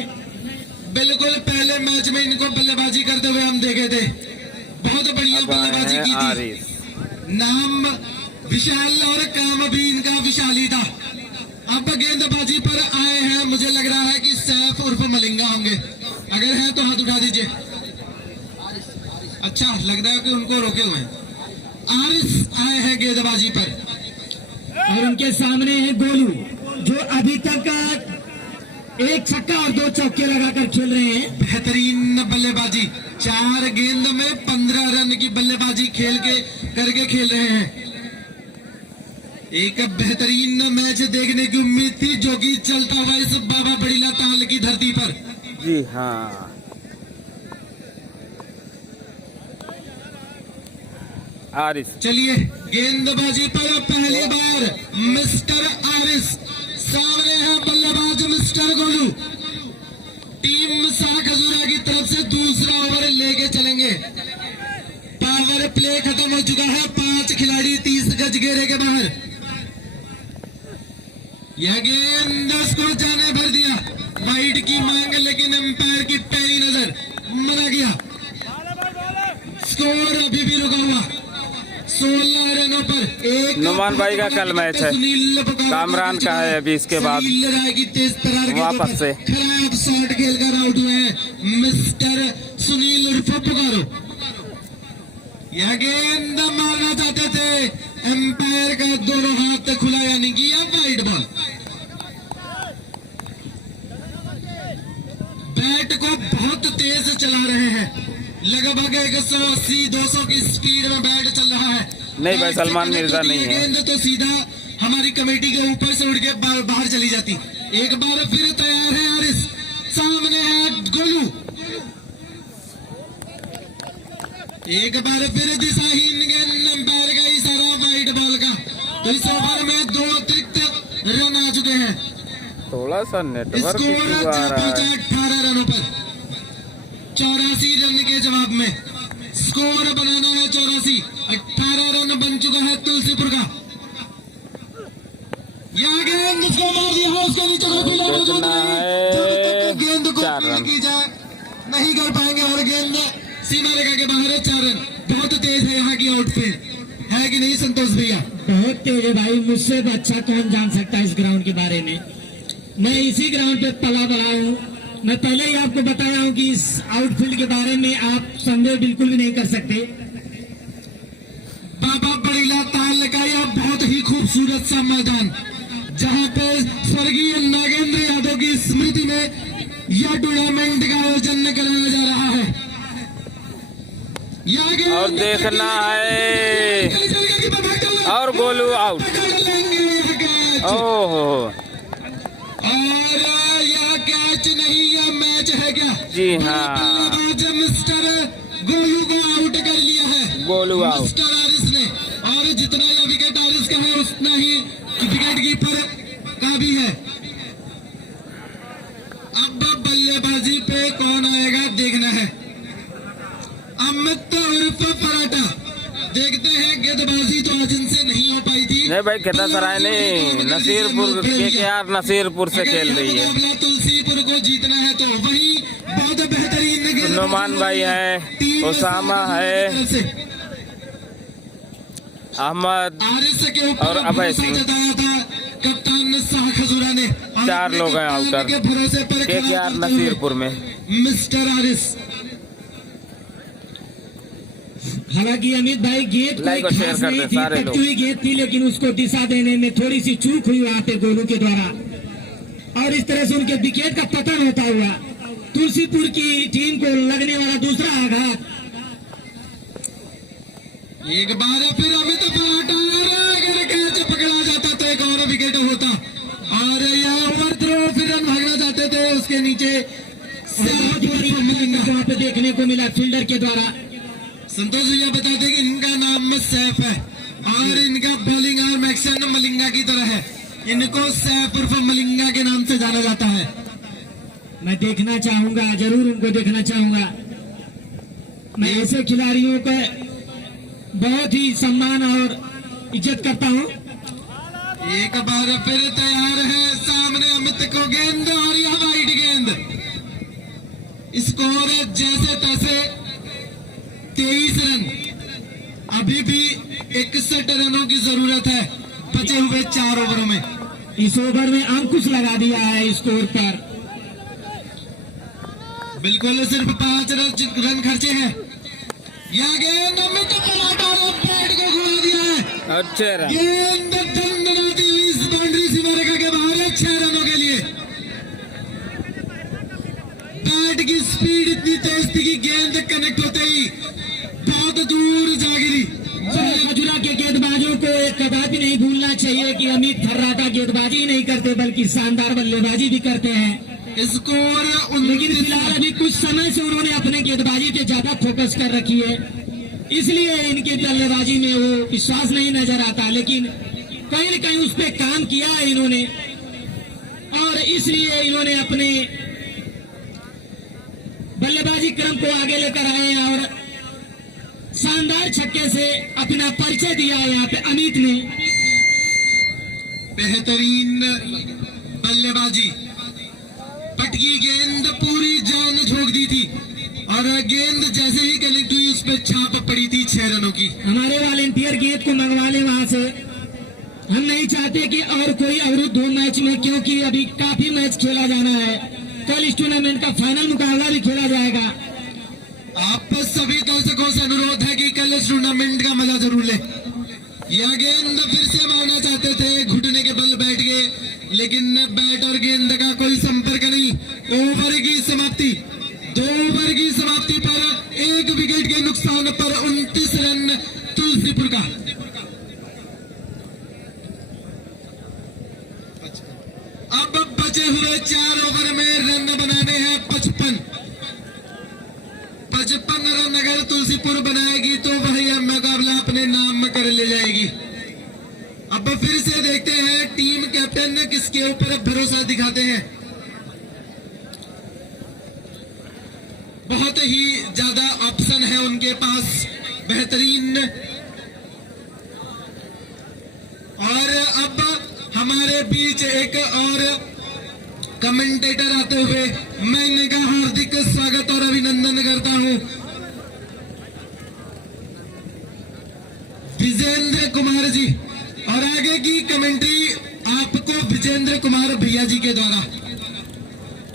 बिल्कुल पहले मैच में इनको बल्लेबाजी करते हुए हम देखे थे, बहुत बढ़िया अब आए बल्लेबाजी हैं की थी। आरिफ। नाम विशाल और काम भी इनका विशाल ही था। अब गेंदबाजी पर आए हैं, मुझे लग रहा है कि सैफ उर्फ मलिंगा होंगे। अगर है तो हाथ उठा दीजिए। अच्छा लग रहा है कि उनको रोके हुए हैं। आरिफ आए हैं गेंदबाजी पर और उनके सामने है गोलू, जो अभी तक 1 छक्का और 2 चौके लगाकर खेल रहे हैं। बेहतरीन बल्लेबाजी, 4 गेंद में 15 रन की बल्लेबाजी करके खेल रहे हैं। एक बेहतरीन मैच देखने की उम्मीद थी जो कि चलता हुआ इस बाबा बड़ीला ताल की धरती पर। जी हाँ, आरिफ। चलिए गेंदबाजी पर पहली बार मिस्टर आरिस। सामने है बल्लेबाज मिस्टर गोलू। टीम शाह खजूरा की तरफ से दूसरा ओवर लेके चलेंगे। पावर यह गेंद को जाने भर दिया, वाइड की मांग, लेकिन अंपायर की पैनी नजर मना गया। स्कोर अभी भी रुका हुआ 16 रनों पर। एक नुमान भाई का कल मैच है, कामरान का है अभी इसके बाद की तेज तरार वापस से। खराब शॉट खेलकर आउट हुए हैं मिस्टर सुनील उर्फ पुकारो। यह गेंद मारना चाहते थे, एम्पायर का दोनों हाथ खुला, यानी कि यह वाइड बॉल। बैट को बहुत तेज चला रहे हैं, लगभग 180-200 की स्पीड में बैट चल रहा है। नहीं भाई, सलमान मिर्जा नहीं है। गेंद तो सीधा हमारी कमेटी के ऊपर से उड़ के बाहर चली जाती। एक बार फिर तैयार है हारिस, सामने है गोलू। एक बार फिर दिशाहीन गेंद, अंपायर का इशारा वाइड बॉल का। तो इस ओवर में 2 अतिरिक्त रन आ चुके हैं। थोड़ा सा नेटवर्क स्कोर इशू आ रहा है। 18 रनों पर 84 रन के जवाब में स्कोर बनाना है 84। 18 रन बन चुका है तुलसीपुर का। यह गेंद उसको मार दिया है, उसके नीचे कोई फील्डर मौजूद नहीं। जब तक गेंद को फील्ड की जाए नहीं कर पाएंगे, और गेंद सीमा रेखा के बाहर है। 4 रन बहुत तेज है यहाँ की आउटफील्ड, है कि नहीं संतोष भैया? बहुत तेज है भाई, मुझसे तो अच्छा कौन जान सकता है इस ग्राउंड के बारे में। मैं इसी ग्राउंड पे पला बड़ा हूँ। मैं पहले ही आपको बताया हूँ कि इस आउटफील्ड के बारे में आप संदेह बिल्कुल भी नहीं कर सकते। बाबा बड़ीला ताल का यह बहुत ही खूबसूरत सा मैदान, जहाँ पे स्वर्गीय नागेंद्र यादव की स्मृति में यह टूर्नामेंट का आयोजन कराया जा रहा है। और देखना है, और गोलू आउट। ओहो, और यह कैच नहीं, यह मैच है क्या? जी हाँ, मिस्टर गोलू को आउट कर लिया है, गोलू आउट। मिस्टर आरिस ने। और जितना यह विकेट आरिस का है, उतना ही विकेट कीपर का भी है। अब बल्लेबाजी पे कौन आएगा देखना है। अमित उर्फ पराठा, देखते हैं। गेंदबाजी तो आज इनसे नहीं हो पाई थी। नहीं भाई, खेतासराय नहीं, नसीरपुर KKR नसीरपुर से खेल रही है। तुलसीपुर को जीतना है तो वही बहुत बेहतरीन। नुमान भाई है, ओसामा है, अहमद आरिस के ऊपर और अभय सिंह, जताया था कप्तान शाह खजूरा ने। 4 लोग हैं आउटर भरोसे पर KKR नसीरपुर में। मिस्टर आरिस, हालांकि अमित भाई गेंद लाइक और शेयर कर दे सारे लोग। गेंद थी, लेकिन उसको दिशा देने में थोड़ी सी चूक हुई वहां पे गोलू के द्वारा, और इस तरह से उनके विकेट का पतन होता हुआ तुलसीपुर की टीम को लगने वाला दूसरा आघात। एक बार फिर अमित पराठा, अगर कैच पकड़ा जाता तो एक और विकेट होता। और यह ओवर थ्रो, फिर रन भागना चाहते थे, उसके नीचे वहां पे देखने को मिला फील्डर के द्वारा। संतोष भैया बताते कि इनका नाम सैफ है, और इनका बॉलिंग आर्म एक्शन मलिंगा की तरह है। इनको सैफ उर्फ मलिंगा के नाम से जाना जाता है। मैं देखना चाहूंगा, जरूर उनको देखना चाहूंगा। मैं ऐसे खिलाड़ियों का बहुत ही सम्मान और इज्जत करता हूं। एक बार फिर तैयार है, सामने अमित को गेंद, और यह वाइड गेंद। स्कोर जैसे तैसे 23 रन। अभी भी 61 रनों की जरूरत है बचे हुए 4 ओवरों में। इस ओवर में अंकुश लगा दिया है स्कोर पर। बिल्कुल, सिर्फ 5 रन खर्चे हैं। यह गेंद अमित पराठा ने बैट को घुमा दिया है। अच्छे रन, गेंद दंडनाती इस बाउंड्री सीमा रेखा के बाहर है 6 रनों के लिए। बैट की स्पीड इतनी तेज थी कि गेंद कनेक्ट होते ही बहुत दूर जा गिरी। खजुरा के गेंदबाजों को कदापि नहीं भूलना चाहिए कि अमित फर्राटा गेंदबाजी नहीं करते, बल्कि शानदार बल्लेबाजी भी करते हैं। स्कोर, लेकिन फिलहाल अभी कुछ समय से उन्होंने अपने गेंदबाजी पे ज्यादा फोकस कर रखी है, इसलिए इनकी बल्लेबाजी में वो विश्वास नहीं नजर आता। लेकिन कहीं न कहीं उस पर काम किया है इन्होंने, और इसलिए इन्होंने अपने बल्लेबाजी क्रम को आगे लेकर आए और शानदार छक्के से अपना परिचय दिया है यहाँ पे अमित ने। बेहतरीन बल्लेबाजी, पटकी गेंद पूरी जान झोंक दी थी और गेंद जैसे ही कनेक्ट हुई उस पर छाप पड़ी थी 6 रनों की। हमारे वॉलेंटियर गेंद को मंगवा ले वहां से, हम नहीं चाहते कि और कोई अवरुद्ध हो मैच में, क्योंकि अभी काफी मैच खेला जाना है। कल इस टूर्नामेंट का फाइनल मुकाबला भी खेला जाएगा। आप सभी दर्शकों से अनुरोध है कि कल इस टूर्नामेंट का मजा जरूर ले। यह गेंद फिर से मारना चाहते थे, घुटने के बल बैठ गए, लेकिन बैट और गेंद का कोई संपर्क नहीं। ओवर की समाप्ति, 2 ओवर की समाप्ति पर 1 विकेट के नुकसान पर 29 रन तुलसीपुर का। अब बचे हुए 4 ओवर में रन बनाने हैं 55 रन अगर तुलसीपुर बनाएगी तो वह यह मुकाबला अपने नाम कर ले जाएगी। अब फिर से देखते हैं टीम कैप्टन किसके ऊपर भरोसा दिखाते हैं। बहुत ही ज्यादा ऑप्शन है उनके पास, बेहतरीन। और अब हमारे बीच एक और कमेंटेटर आते हुए मैं इनका हार्दिक स्वागत और अभिनंदन करता हूं। विजेंद्र कुमार जी, और आगे की कमेंट्री आपको विजेंद्र कुमार भैया जी के द्वारा।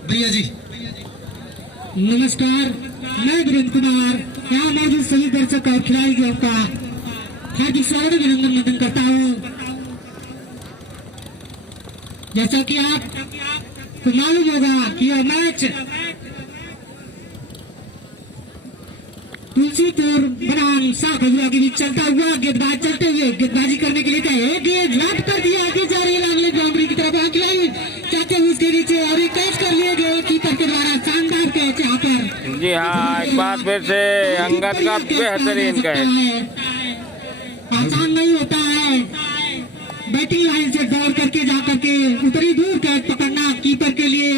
भैया जी नमस्कार, मैं वीरेंद्र कुमार यहाँ मौजूद सभी दर्शक और खिलाड़ियों का हार्दिक स्वागत अभिनंदन करता हूँ। जैसा कि आपको मालूम होगा कि यह मैच तुलसीपुर बनाम साखजुआ के बीच चलता हुआ, गेंदबाज चलते हुए गेंदबाजी करने के लिए गए, गेंद रद्द कर दिया, आगे जा रही है अगले बाउंड्री की तरफ, खिलाई चाहते हुए उसके नीचे और एक कैच कर लिए गए कीपर के द्वारा। शानदार कैच यहाँ पर। जी हाँ, एक बार फिर से अंगद का बेहतरीन कैच। आसान नहीं होता है बैटिंग लाइन से दौड़ करके जा करके उतरी दूर कैच पकड़ना कीपर के लिए,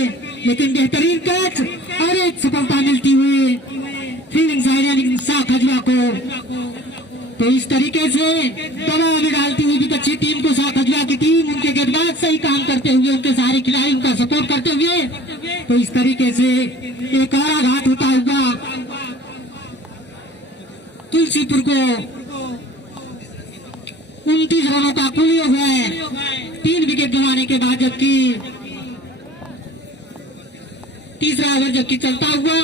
लेकिन बेहतरीन कैच और एक सफलता मिलती हुई फील्डिंग साइड यानी साखजुआ को। तो इस तरीके से दबाव में डालती हुई विपक्षी टीम को साखजुआ की टीम उनके गेंदबाज सही काम करते हुए, उनके सारे खिलाड़ी उनका सपोर्ट करते हुए, तो इस तरीके से एक और आघात होता हुआ तुलसीपुर को 29 रनों का कुल योग है 3 विकेट गंवाने के बाद, जबकि तीसरा ओवर जबकि चलता हुआ।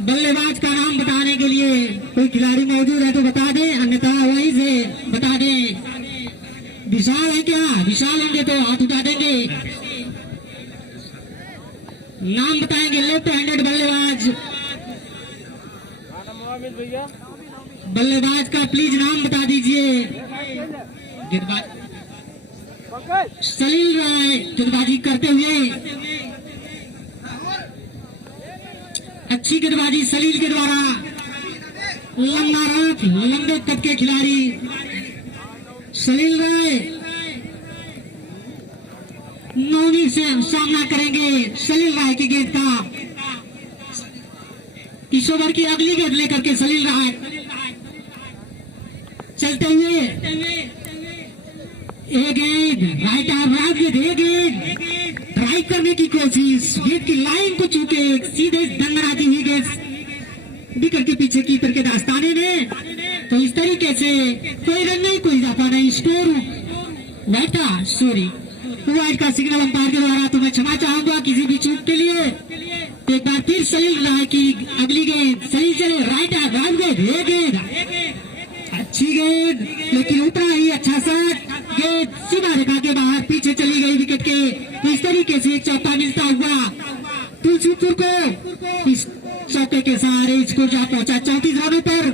बल्लेबाज का नाम बताने के लिए कोई खिलाड़ी मौजूद है तो बता दें, अन्यथा वहीं से बता दें। विशाल है क्या? विशाल होंगे तो हाथ उठा देंगे। नाम बताएंगे। लेफ्ट हैंडेड बल्लेबाज, बल्लेबाज का प्लीज नाम बता दीजिए। गेंदबाज सलील राय गेंदबाजी करते हुए, अच्छी गेंदबाजी सलील के द्वारा। लंबा रफ, लंबे कद के खिलाड़ी सलील राय नौनी से सामना करेंगे सलील राय की गेंद का। इस ओवर की अगली गेंद लेकर के सलील राय चलते हुए, एक गेंद राइट आर्म गेंद ड्राइव करने की कोशिश, गेंद की लाइन को चूके सीधे दंगराती हुई गेंद विकेट के पीछे कीपर के दास्ताने ने। तो इस तरीके से कोई रन नहीं, कोई इजाफा नहीं, स्कोर वाइड का, सॉरी वाइड का सिग्नल अंपायर के द्वारा। तो मैं क्षमा चाहूंगा किसी भी चूक के लिए। एक बार फिर सलील राय की अगली गेंद, सलील चले राइट आर्म गेंद, अच्छी गेंद लेकिन उतना ही अच्छा शॉट, गेंद सीधा रेखा के बाहर पीछे चली गई विकेट के। तो इस तरीके से एक चौका मिलता हुआ तुलसीपुर को। इस चौके के सहारे स्कोर जा पहुंचा 34 रनों पर,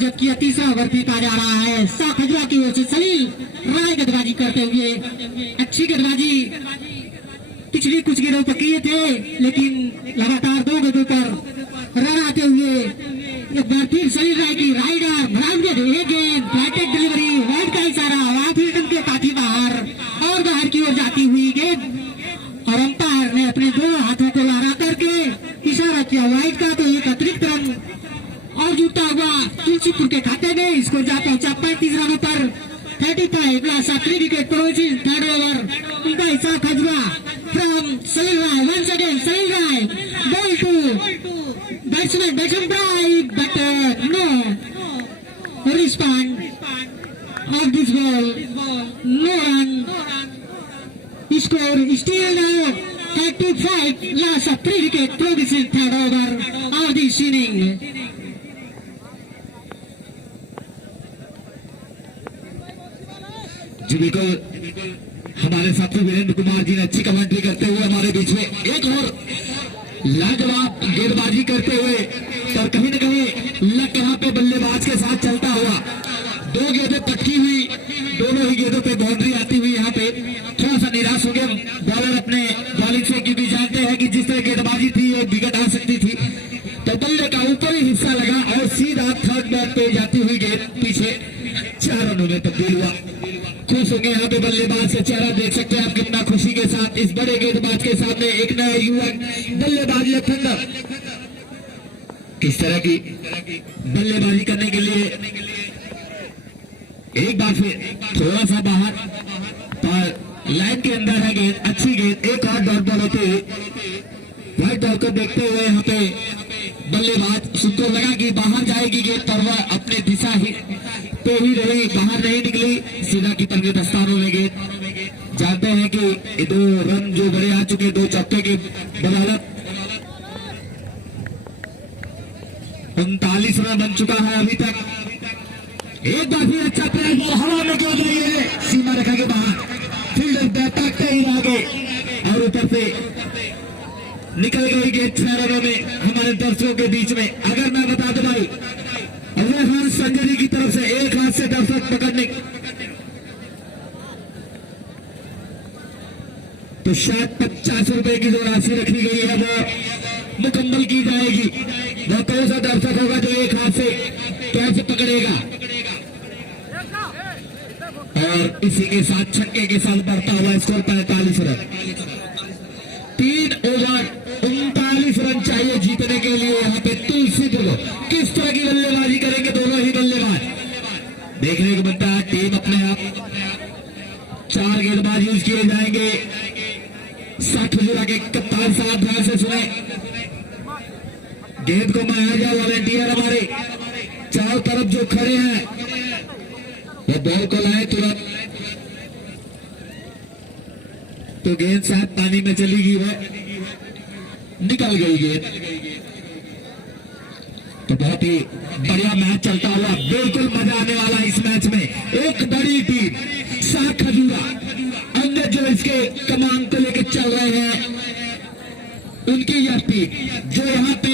जबकि तीसरा ओवर फेंका जा रहा है साखजुआ की ओर से। सलील राय गेंदबाजी करते हुए, अच्छी गेंदबाजी पिछली कुछ गेंदों पर किए थे, लेकिन लगातार 2 गेंदों पर रन आते हुए एक बार फिर सलील राय की राइट आर्म गेंद, फ्लैटेड डिलीवरी, वाइड का इशारा, फील्ड के काफी बाहर और बाहर की ओर जाती हुई गेंद, और अंपायर ने अपने 2 हाथों को लहरा करके इशारा किया वाइड का। तो एक अतिरिक्त रन और जुटा हुआ तुलसीपुर के खाते में। स्कोर जा पहुंचा 35 रनों पर। 35 last 3 wicket approaching third over. Isa Khajura from Salil Rai. Once again Salil Rai. Ball to batsman Bright, but no respond of this ball. No run. Score still now 35 last 3 wicket progressing third over of this inning. जी बिल्कुल, हमारे साथी वीरेंद्र कुमार जी ने अच्छी commentary करते हुए हमारे बीच में एक और लाजवाब गेंदबाजी करते हुए, पर कहीं न कहीं लक यहाँ पे बल्लेबाज के साथ चलता हुआ, 2 गेंदें पटकी हुई, दोनों ही गेंदों पे बाउंड्री आती हुई, यहाँ पे थोड़ा सा निराश हो गए बॉलर अपने बॉलिंग से, क्योंकि जानते हैं कि जिस तरह गेंदबाजी थी एक विकेट आ सकती थी। तो बल्ले का ऊपरी हिस्सा लगा और सीधा थर्ड बॉल पे जाती हुई गेंद पीछे 4 रनों में तब्दील हुआ। खुश होंगे यहाँ पे बल्लेबाज का चेहरा देख सकते हैं आप, कितना खुशी के साथ इस बड़े गेंदबाज के सामने एक नया युवक बल्लेबाज लेफ्टेंडर किस तरह की बल्लेबाजी करने के लिए एक बार फिर थोड़ा सा बाहर, पर लाइन के अंदर है गेंद, अच्छी गेंद, एक और डॉट बॉल होते हुए व्हाइट बॉल को देखते हुए यहाँ पे बल्लेबाज सुनको लगा कि बाहर जाएगी गेंद, पर वह अपने दिशा ही पे ही रही, बाहर नहीं निकली, सीधा कीपर के दस्तानों में गेंद। जानते हैं कि 2 रन जो बड़े आ चुके, 2 चौके की बदौलत 39 रन बन चुका है अभी तक। एक बार फिर अच्छा प्रयास, हवा में क्यों गई है, सीमा रेखा के बाहर, फील्डर बैठते ही आगे और ऊपर से निकल गई गेंद 6 रनों में हमारे दर्शकों के बीच में। अगर मैं बता दूं भाई, अल्लाह संजय जी की तरफ से एक हाथ से दर्शक पकड़ने तो शायद 50 रुपए की जो राशि रखी गई है वो मुकम्मल की जाएगी। वो कौन सा दर्शक होगा जो एक हाथ से कैसे पकड़ेगा, और इसी के साथ छक्के के साथ बढ़ता हुआ स्कोर 45 रन। 3 ओवर 39 रन चाहिए जीतने के लिए यहाँ पे तुलसीपुर। किस तरह की बल्लेबाजी करेंगे दोनों ही बल्लेबाज, देखने को बनता है। टीम अपने आप 4 गेंदबाज यूज किए जाएंगे। 60 जुड़ा के कप्तान साहब ध्यान से सुने, गेंद को माया जाए, वॉलंटियर हमारे चारों तरफ जो खड़े हैं वो बॉल को लाए तुरंत, तो गेंद साहब पानी में चली गई, वो निकल गई गेंद। तो बहुत ही बढ़िया मैच चलता हुआ, बिल्कुल मजा आने वाला इस मैच में। एक बड़ी टीम शाह खजूरा अंदर जो इसके कमान को लेकर चल रहे हैं, उनकी यह टीम जो यहाँ पे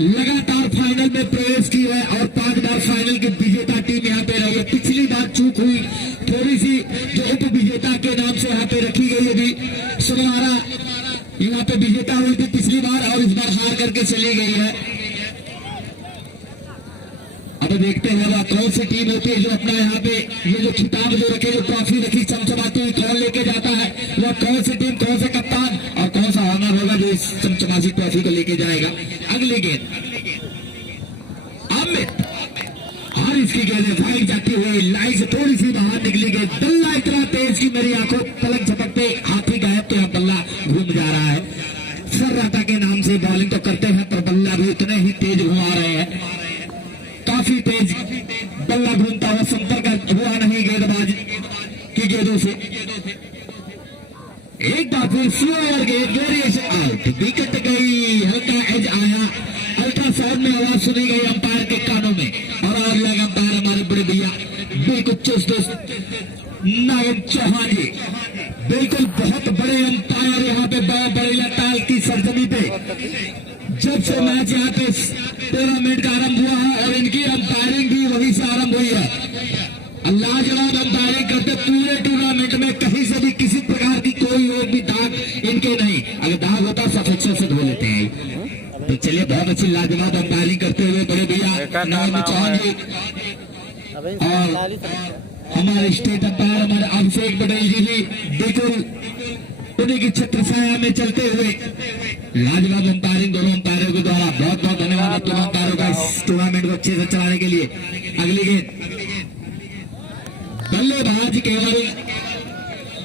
लगातार फाइनल में प्रवेश की है और 5 बार फाइनल की विजेता टीम यहाँ पे रही है। पिछली बार चूक हुई थोड़ी सी, जो उप विजेता के नाम से यहाँ पे रखी गई है, सुनवारा यहाँ पे विजेता हुई थी पिछली बार और इस बार हार करके चली गई है। अब देखते हैं वह कौन सी टीम होती है जो अपना यहाँ पे ये जो खिताब जो रखे, जो ट्रॉफी रखी चमचमाती हुई, कौन लेके जाता है, वह कौन सी टीम, कौन से कप्तान और कौन सा ऑनर होगा जो इस चमचमाती ट्रॉफी को लेके जाएगा। अगली गेंद अमित, और इसकी गेंदें भाग जाती हुई लाइन से थोड़ी सी बाहर निकली गेंद। बल्ला इतना तेज कि मेरी आंखों पलक झपकते हाथी गायब, तो यहाँ बल्ला घूम जा रहा है। सर्राटा के नाम से बॉलिंग तो करते हैं, पर बल्ला भी उतने ही तेज घुमा रहे हैं, काफी तेज बल्ला घूमता हुआ, संपर्क हुआ नहीं गेंदबाज की गेंदों से। एक बार फिर स्लोअर गेंद, वेरिएशन आउट, विकेट गई, हल्का एज आया, अल्ट्रासाउंड में आवाज सुनी गई अंपायर के कानों में, और लगा अंपायर हमारे बड़े भैया बिल्कुल चुस्त नागम चौहान जी, बिल्कुल बहुत बड़े अंपायर यहाँ पे बड़ेला ताल की सरजमी पे। जब से मैच यहाँ पे टूर्नामेंट का आरंभ हुआ है और इनकी अंपायरिंग भी वहीं से आरंभ हुई है। लाजवाब अंपायरिंग करते पूरे टूर्नामेंट में, कहीं से भी किसी प्रकार की कोई और भी दाग इनके नहीं, अगर दाग होता सफेद से धो लेते हैं। तो चलिए, बहुत अच्छी लाजवाब अंपायरिंग करते हुए बड़े भैया नागम चौहान जी और हमारे स्टेट अंपायर हमारे अभिषेक पटेल जी भी बिल्कुल उन्हीं की छत्र छाया में चलते हुए लाजवाब अंपायरिंग दोनों अंपायरों के द्वारा। बहुत बहुत धन्यवाद दोनों अंपायरों का इस टूर्नामेंट को अच्छे से चलाने के लिए। अगली गेंद बल्लेबाज केवल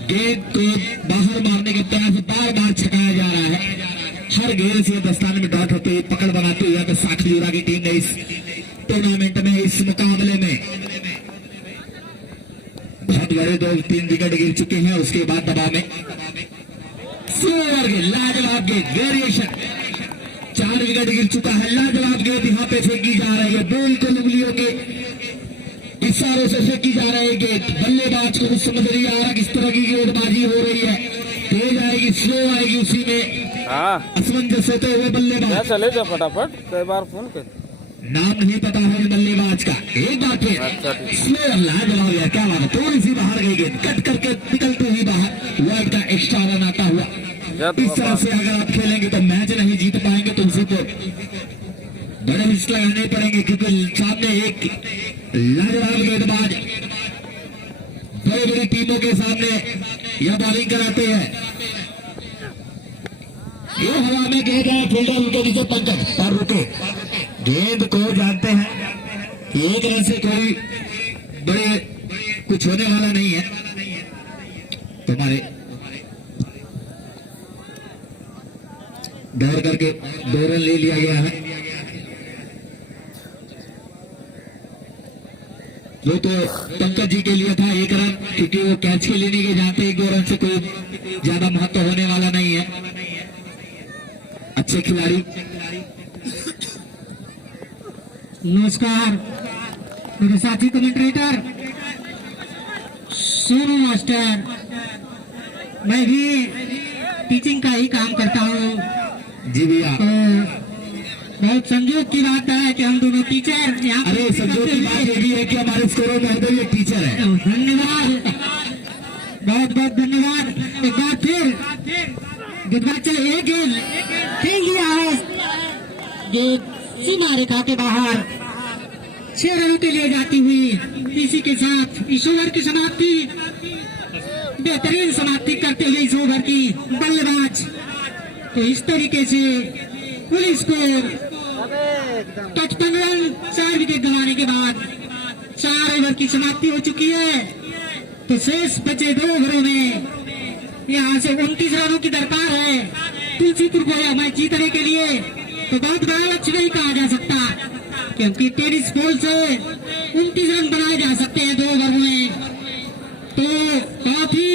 गेंद को बाहर मारने की तरफ बार बार छकाया जा रहा है। हर गेंद से दस्ताने में डॉट होते हुए पकड़ बनाते हुए तो साखलीरा की टीम ने इस टूर्नामेंट में, इस मुकाबले में बहुत बड़े 2-3 विकेट गिर चुके हैं। उसके बाद दबाव में लाजवाब गेंद वेरिएशन, 4 विकेट गिर चुका है। लाजवाब गेंद यहाँ पे फेंकी जा रही है, बिल्कुल उंगलियों के इशारों से फेंकी जा रही है गेंद। बल्लेबाज को कुछ समझ नहीं आ रहा किस तरह की गेंदबाजी हो रही है, तेज आएगी स्लो आएगी, उसी में असमंजस होते हुए बल्लेबाज चले जाओ फटाफट, कई बार फोन कर, नाम नहीं पता है बल्लेबाज का। एक बार फिर स्लो, लाजवाब है, क्या बात है, थोड़ी सी बाहर गई गेंद, कट करके निकलते हुई बाहर, वाइड का एक्स्ट्रा रन आता हुआ। इस तरह से अगर आप खेलेंगे तो मैच नहीं जीत पाएंगे, तुमसे को बड़े रिस्क लगाने पड़ेंगे, क्योंकि सामने एक लाजवाब गेंदबाज बड़ी बड़ी टीमों के सामने यह बॉलिंग कराते हैं। ये हवा में गेंद है, फील्डर उनके नीचे पंकज पर रुके, गेंद को जानते हैं कि एक रन से कोई बड़े कुछ होने वाला नहीं है। तुम्हारे दौड़ करके 2 रन ले लिया गया है। वो तो पंकज जी के लिए था 1 रन, क्योंकि वो कैच के लेने के जाते 1-2 रन से कोई ज्यादा महत्व होने वाला नहीं है। अच्छे खिलाड़ी। नमस्कार मेरे साथी कमेंटेटर सोनू मास्टर, मैं भी टीचिंग का ही काम करता हूँ जी भैया। तो बहुत संयोग की बात है कि हम दोनों टीचर यहाँ। अरे संयोग की बात ये भी है कि हमारे स्कूलों में भी एक टीचर है। धन्यवाद, बहुत बहुत धन्यवाद। एक बार फिर गेंदबाज एक गेंद खेल लिया है, गेंद सीमा रेखा के बाहर, 6 रनों के लिए जाती हुई। इसी के साथ इस ओवर की समाप्ति, बेहतरीन समाप्ति करते हुए इस ओवर की बल्लेबाज। तो इस तरीके से कुल स्कोर 55 रन, 4 विकेट गंवाने के बाद 4 ओवर की समाप्ति हो चुकी है। तो शेष बचे 2 ओवरों में यहाँ से 29 रनों की दरकार है तुलसीपुर को यह मैच जीतने के लिए। तो बहुत बड़ा लक्ष्य नहीं कहा जा सकता, क्योंकि टेनिस बॉल से 29 रन बनाए जा सकते हैं 2 ओवर में। तो काफी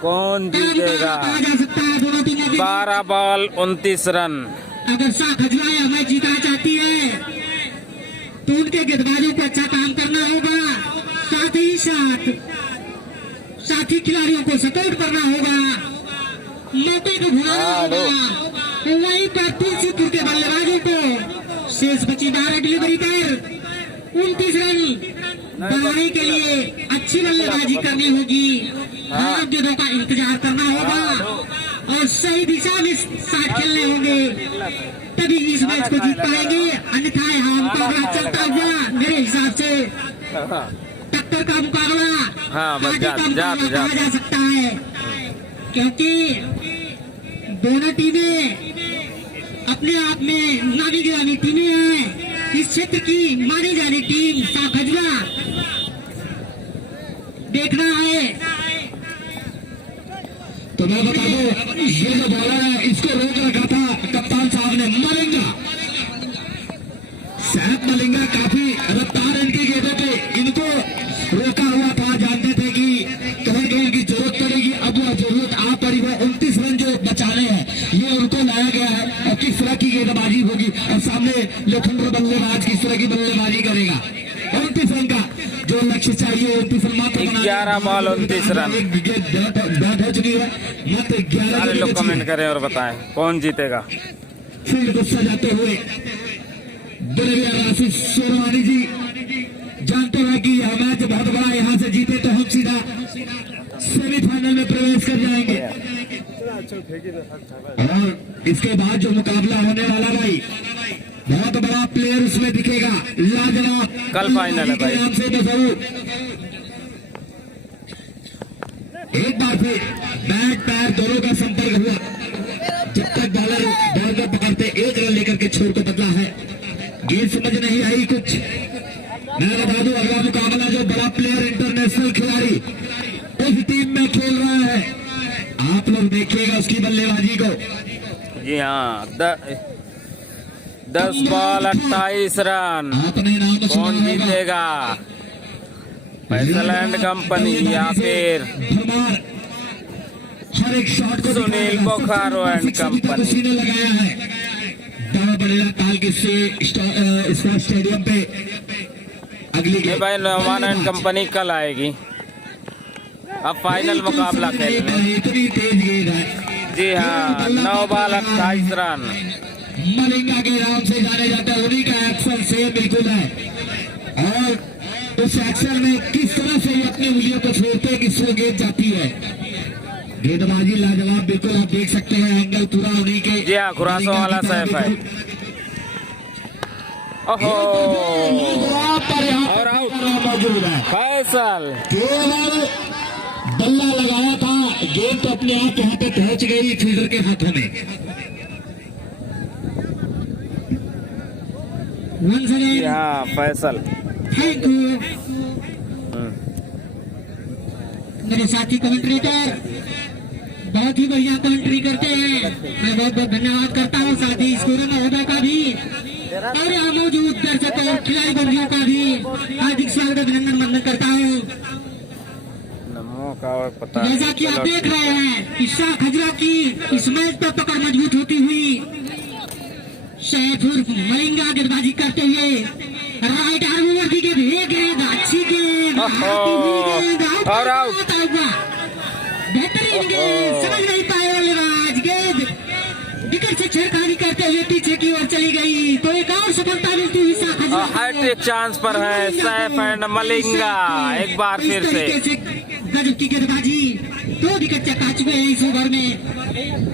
कौन जीतेगा? कहा जा सकता है दोनों टीमों के 12 बॉल 29 रन। अगर खजुआ यह मैच जीतना चाहती है तो उनके गेंदबाजों को अच्छा काम करना होगा, साथ ही साथी खिलाड़ियों को सपोर्ट करना होगा, मौके को भुलाना होगा। वहीं पर तुलसीपुर के बल्लेबाजों को शेष बची 12 डिलीवरी कर 29 रन बनाने के लिए अच्छी बल्लेबाजी करनी होगी, हाथ गेंदों का इंतजार करना होगा और सही दिशा में साथ खेलने होंगे, तभी इस मैच को जीत पाएंगे। अन्यथा यहाँ मुकाबला चलता हुआ मेरे हिसाब से टक्कर का मुकाबला कहा जा सकता है, क्योंकि दोनों टीमें अपने आप में नामी गिरामी टीमें हैं। इस क्षेत्र की मानी जानी टीम साखजुआ देखना है। तो मैं बता दूं, ये जो बॉलर है इसको रोक रखा था कप्तान साहब ने, मलिंगा, सैफ मलिंगा काफी रफ्तार इनकी गेंदों पे इनको रोका हुआ था। जानते थे कि कहीं गेंद की जरूरत पड़ेगी, अब वह जरूरत आ पड़ी है। 29 रन जो बचाने हैं ये उनको लाया गया है। और किस तरह की गेंदबाजी होगी और सामने लखनऊ बल्लेबाज किस तरह की बल्लेबाजी करेगा। 29 रन का जो लक्ष्य चाहिए 29 रन मात्र 11 बॉल 29 रन। बैट हो चुकी है, मात्र 11। सारे लोग कमेंट करें और बताएं कौन जीतेगा। फील्ड को सजाते हुए आशीष सोरवानी जी जानते हैं कि यह मैच बहुत बड़ा, यहाँ से जीते तो हम सीधा सेमीफाइनल में प्रवेश कर जाएंगे। और इसके बाद जो मुकाबला होने वाला भाई, बहुत बड़ा प्लेयर उसमें दिखेगा, लाजवाब। कल फाइनल है भाई। नाम से जरूर एक बार फिर बैट पैर दोनों का संपर्क हुआ। जब तक बॉलर बॉल को पकड़ते 1 रन लेकर के छोड़ को बदला है। गेंद समझ नहीं आई, कुछ मैं बता दूं अगला मुकाबला जो बड़ा प्लेयर इंटरनेशनल खिलाड़ी उस टीम में खेल रहा है, आप लोग देखिएगा उसकी बल्लेबाजी को। जी हाँ, 10 बॉल 28 रन। आपने नाम सुना कौन होगा। जीतेगा, फैसल एंड कंपनी या फिर भरमार हर एक शॉट को सुनील बोकारो एंड कंपनी? उसी ने लगाया है। दावा बढ़ेगा ताल के से स्टेडियम पे अगली ये भाई नौमान एंड कंपनी कल आएगी, अब फाइनल मुकाबला खेलने। इतनी तेज गेंद है। जी हाँ, 9 बॉल 28 रन। मलिंगा के नाम से जाने जाता है, उन्हीं का एक्शन से बिल्कुल है। और उस एक्शन में किस तरह से ये अपनी उंगलियों को छोड़ते हैं कि स्लो गेंद जाती है। गेंदबाजी लाजवाब, बिल्कुल आप देख सकते हैं एंगल पूरा उन्हीं के। जी हाँ, खुरासों वाला सैफ है। ओहो, और आउट मौजूद है। फैसल केवल बल्ला लगाया था, गेंद तो अपने आप वहां पे पहुंच गई फील्डर के हाथों में। Once जी again, हाँ, फैसल। thank you मेरे साथी कमेंट्रेटर, बहुत ही बढ़िया कमेंट्री करते हैं। मैं बहुत बहुत धन्यवाद करता हूँ, साथ ही स्कोर महोदय का भी और यहाँ मौजूद दर्शकों और खिलाड़ी बंधुओं का भी हार्दिक स्वागत अभिनंदन वंदन करता हूँ। नमो का और पता जैसा कि आप देख रहे हैं कि शाह खजरा की इस मैच पर पकड़ मजबूत होती हुई सैफुर मलिंगा गेंदबाजी करते हुए राइट आर्म ओवर की गेंद, एक गेंद अच्छी गेंद, और आउट। बेहतरीन गेंद, समझ नहीं पाए बल्लेबाज, गेंद विकेट से छेड़खानी करते हुए पीछे की ओर चली गई, तो एक और सफलता मिलती हुई शाह खजरा। हैट्रिक चांस पर है सैफ एंड मलिंगा एक बार फिर से। गजब की गेंदबाजी, 2 विकेट चका चुके हैं इस ओवर में,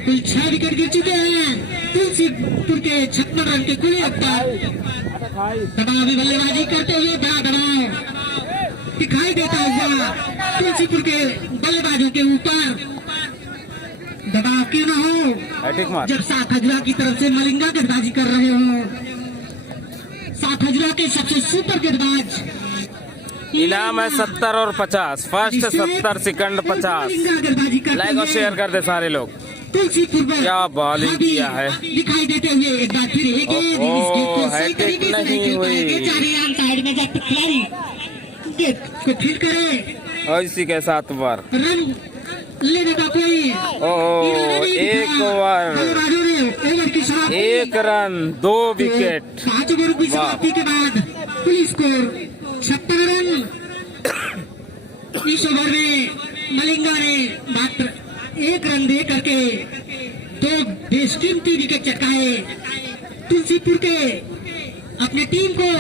कुल 6 विकेट गिर चुके हैं। तुलसीपुर के 56 रन के कुल पर दबाव में बल्लेबाजी करते हुए बड़ा दबाव दिखाई देता हुआ तुलसीपुर के बल्लेबाजों के ऊपर। दबाव क्यों न हो जब शाह खजरा की तरफ से मलिंगा गेंदबाजी कर रहे हो। शाह खजरा के सबसे सुपर गेंदबाज, इनाम है 70 और 50, फर्स्ट 70, सेकंड 50। लाइक और शेयर कर दे सारे लोग। तुलसीपुर में क्या बॉलिंग किया है, दिखाई देते हुए एक बार फिर एक हैट्रिक नहीं हुई साइड में जब खिलाड़ी को फील्ड करे और इसी के साथ बार रन लेने का कोई ओह, एक ओवर, ओवर की समाप्ति, 1 रन 2 विकेट। 5 ओवर की समाप्ति के बाद कुल स्कोर 56 रन। इस ओवर में मलिंगा ने मात्र 1 रन दे करके 2 बेशकीमती विकेट चटकाए। तुलसीपुर के अपनी टीम को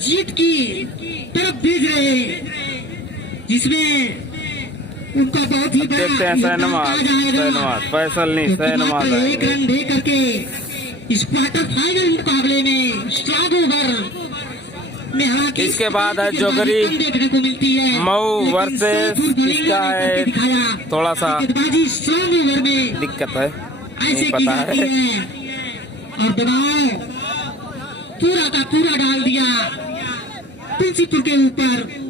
जीत की तरफ भेज रहे, जिसमें उनका बहुत ही बड़ा देखते हैं सहनवाज फैसल नहीं सहनवाज 1 रन दे करके इस क्वार्टर फाइनल मुकाबले में स्ट्रांग ओवर में, हालांकि इसके बाद है जोगरी देखने को मिलती है। मऊ वर्सेस इसका है थोड़ा सा स्ट्रांग ओवर में दिक्कत है, ऐसे नहीं की पता जाती है। है और दबाव पूरा का पूरा डाल दिया तुलसीपुर के ऊपर।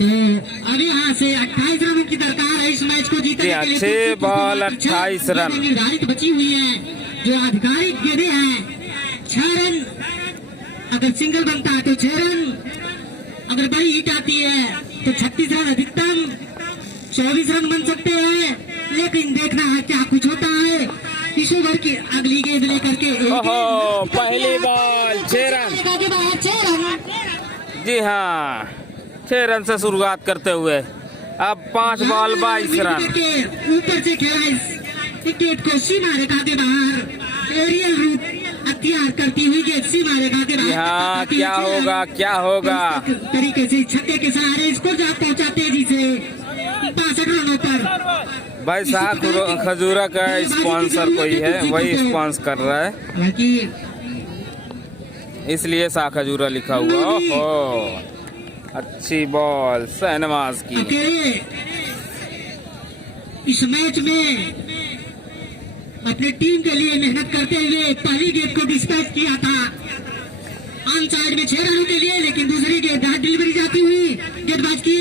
तो अब यहाँ से 28 रनों की दरकार है इस मैच को जीतने के लिए। 6 बॉल 28 रन निर्धारित बची हुई है, जो आधिकारिक गेंदें हैं। 6 रन अगर सिंगल बनता है तो 6 रन, अगर बड़ी हिट आती है तो 36 रन अधिकतम, 24 रन बन सकते हैं। लेकिन देखना है क्या कुछ होता है इस ओवर की अगली गेंद लेकर के। ओहो, पहली बॉल 6 रन। 6 रन, जी हाँ, 6 रन से शुरुआत करते हुए अब 5 बॉल 22 रन। ऊपर से खेला इस विकेट को सीमा रेखा के बाहर, एरियल रूट अख्तियार करती हुई गेंद सीमा रेखा के बाहर। हाँ, क्या होगा क्या होगा, तरीके से छक्के के सहारे इसको जा पहुंचा तेजी से 62 रनों पर। भाई शाह खजूरा का स्पॉन्सर कोई है, वही स्पॉन्सर कर रहा है, हालांकि इसलिए शाह खजूरा लिखा हुआ। ओहो, अच्छी बॉल शहनवाज की। अकेले इस मैच में अपनी टीम के लिए मेहनत करते हुए पहली गेंद को डिस्पैच किया था। साइड में 6 रनों के लिए, लेकिन दूसरी गेंद डिलीवरी जाती हुई गेंदबाज की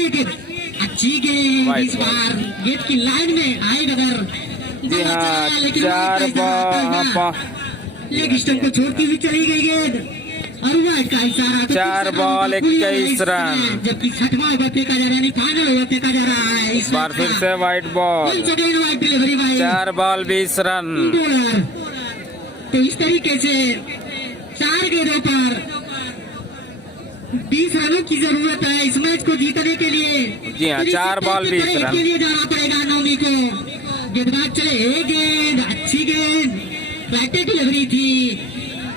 अच्छी गेंद इस बार गेंद की लाइन में आई डगर। जी हाँ, 4 बॉल लेग स्टंप को छोड़ती हुई चली गई गेंद और वाइड का इशारा। 4 बॉल 21 रन। जबकि 6वां ओवर फेंका जा रहा है, फाइनल ओवर फेंका जा रहा है। इस बार फिर से वाइट बॉल, 4 बॉल 20 रन। तो इस तरीके से 4 गेंदों पर 20 रनों की जरूरत है इस मैच को जीतने के लिए। जी हाँ, 4 बॉल 20 रन के लिए जाना पड़ेगा नवमी को। गेंदबाज चले, एक गेंद, अच्छी गेंद, फ्लैटेड डिलीवरी थी,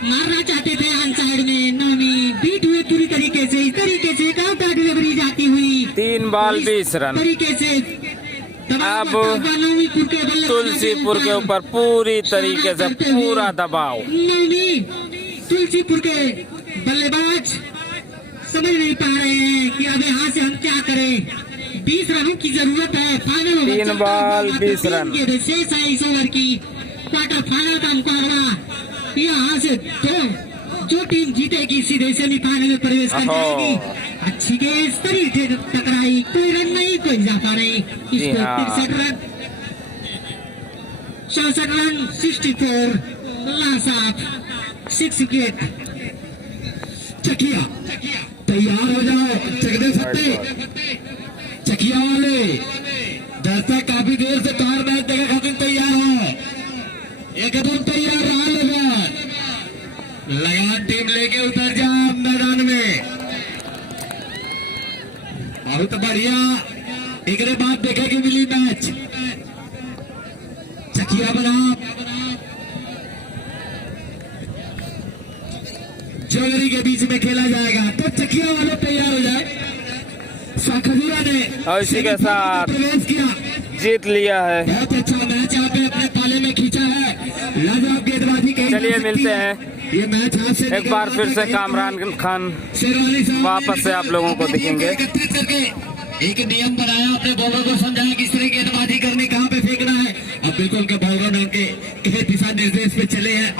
मारना चाहते थे ऑन साइड में, नवमी बीट हुए पूरी तरीके से। इस तरीके से काउंटर डिलीवरी जाती हुई, 3 बॉल 20 रन। तरीके से अब तुलसीपुर के ऊपर पूरी तरीके से पूरा दबाव। नवमी तुलसीपुर के बल्लेबाज समझ नहीं पा रहे हैं कि अब यहाँ से हम क्या करें। 20 रनों की जरूरत है, फाइनल ओवर 3 बॉल 20 रन शेष है इस ओवर की। क्वार्टर फाइनल का मुकाबला, यहाँ से जो टीम जीतेगी सीधे सेमीफाइनल में प्रवेश कर जाएगी। अच्छी गेंद तरीके टकराई, कोई रन नहीं, कोई इजाफा नहीं। इसको 63 run, 64 run, 64 loss of 6 wicket. चकिया तैयार हो जाओ, चकदे सट्टे चकिया वाले दर्शक काफी देर से कार मैच देखा खातिर तैयार हो, एकदम तैयार रहा लगान टीम लेके उतर जा मैदान में। बहुत बढ़िया, एक बात देखेगी मिली मैच। चकिया बनाम ज्वेलरी के बीच में खेला जाएगा, तो चकिया वाले तैयार हो जाए। खजूरा ने और इसी के साथ प्रवेश किया, जीत लिया है। बहुत अच्छा मैच यहाँ पे अपने पाले में खींचा है। लाजवाब गेंदबाजी कही। चलिए मिलते हैं ये मैच हाथ से एक बार फिर से कामरान खान वापस से आप लोगों को दिखेंगे। एक नियम बनाया, अपने बॉलर को समझाया किस तरह गेंदबाजी करनी, कहाँ पे फेंकना है। अब बिल्कुल के बॉलर ने उनके दिशा निर्देश पे चले हैं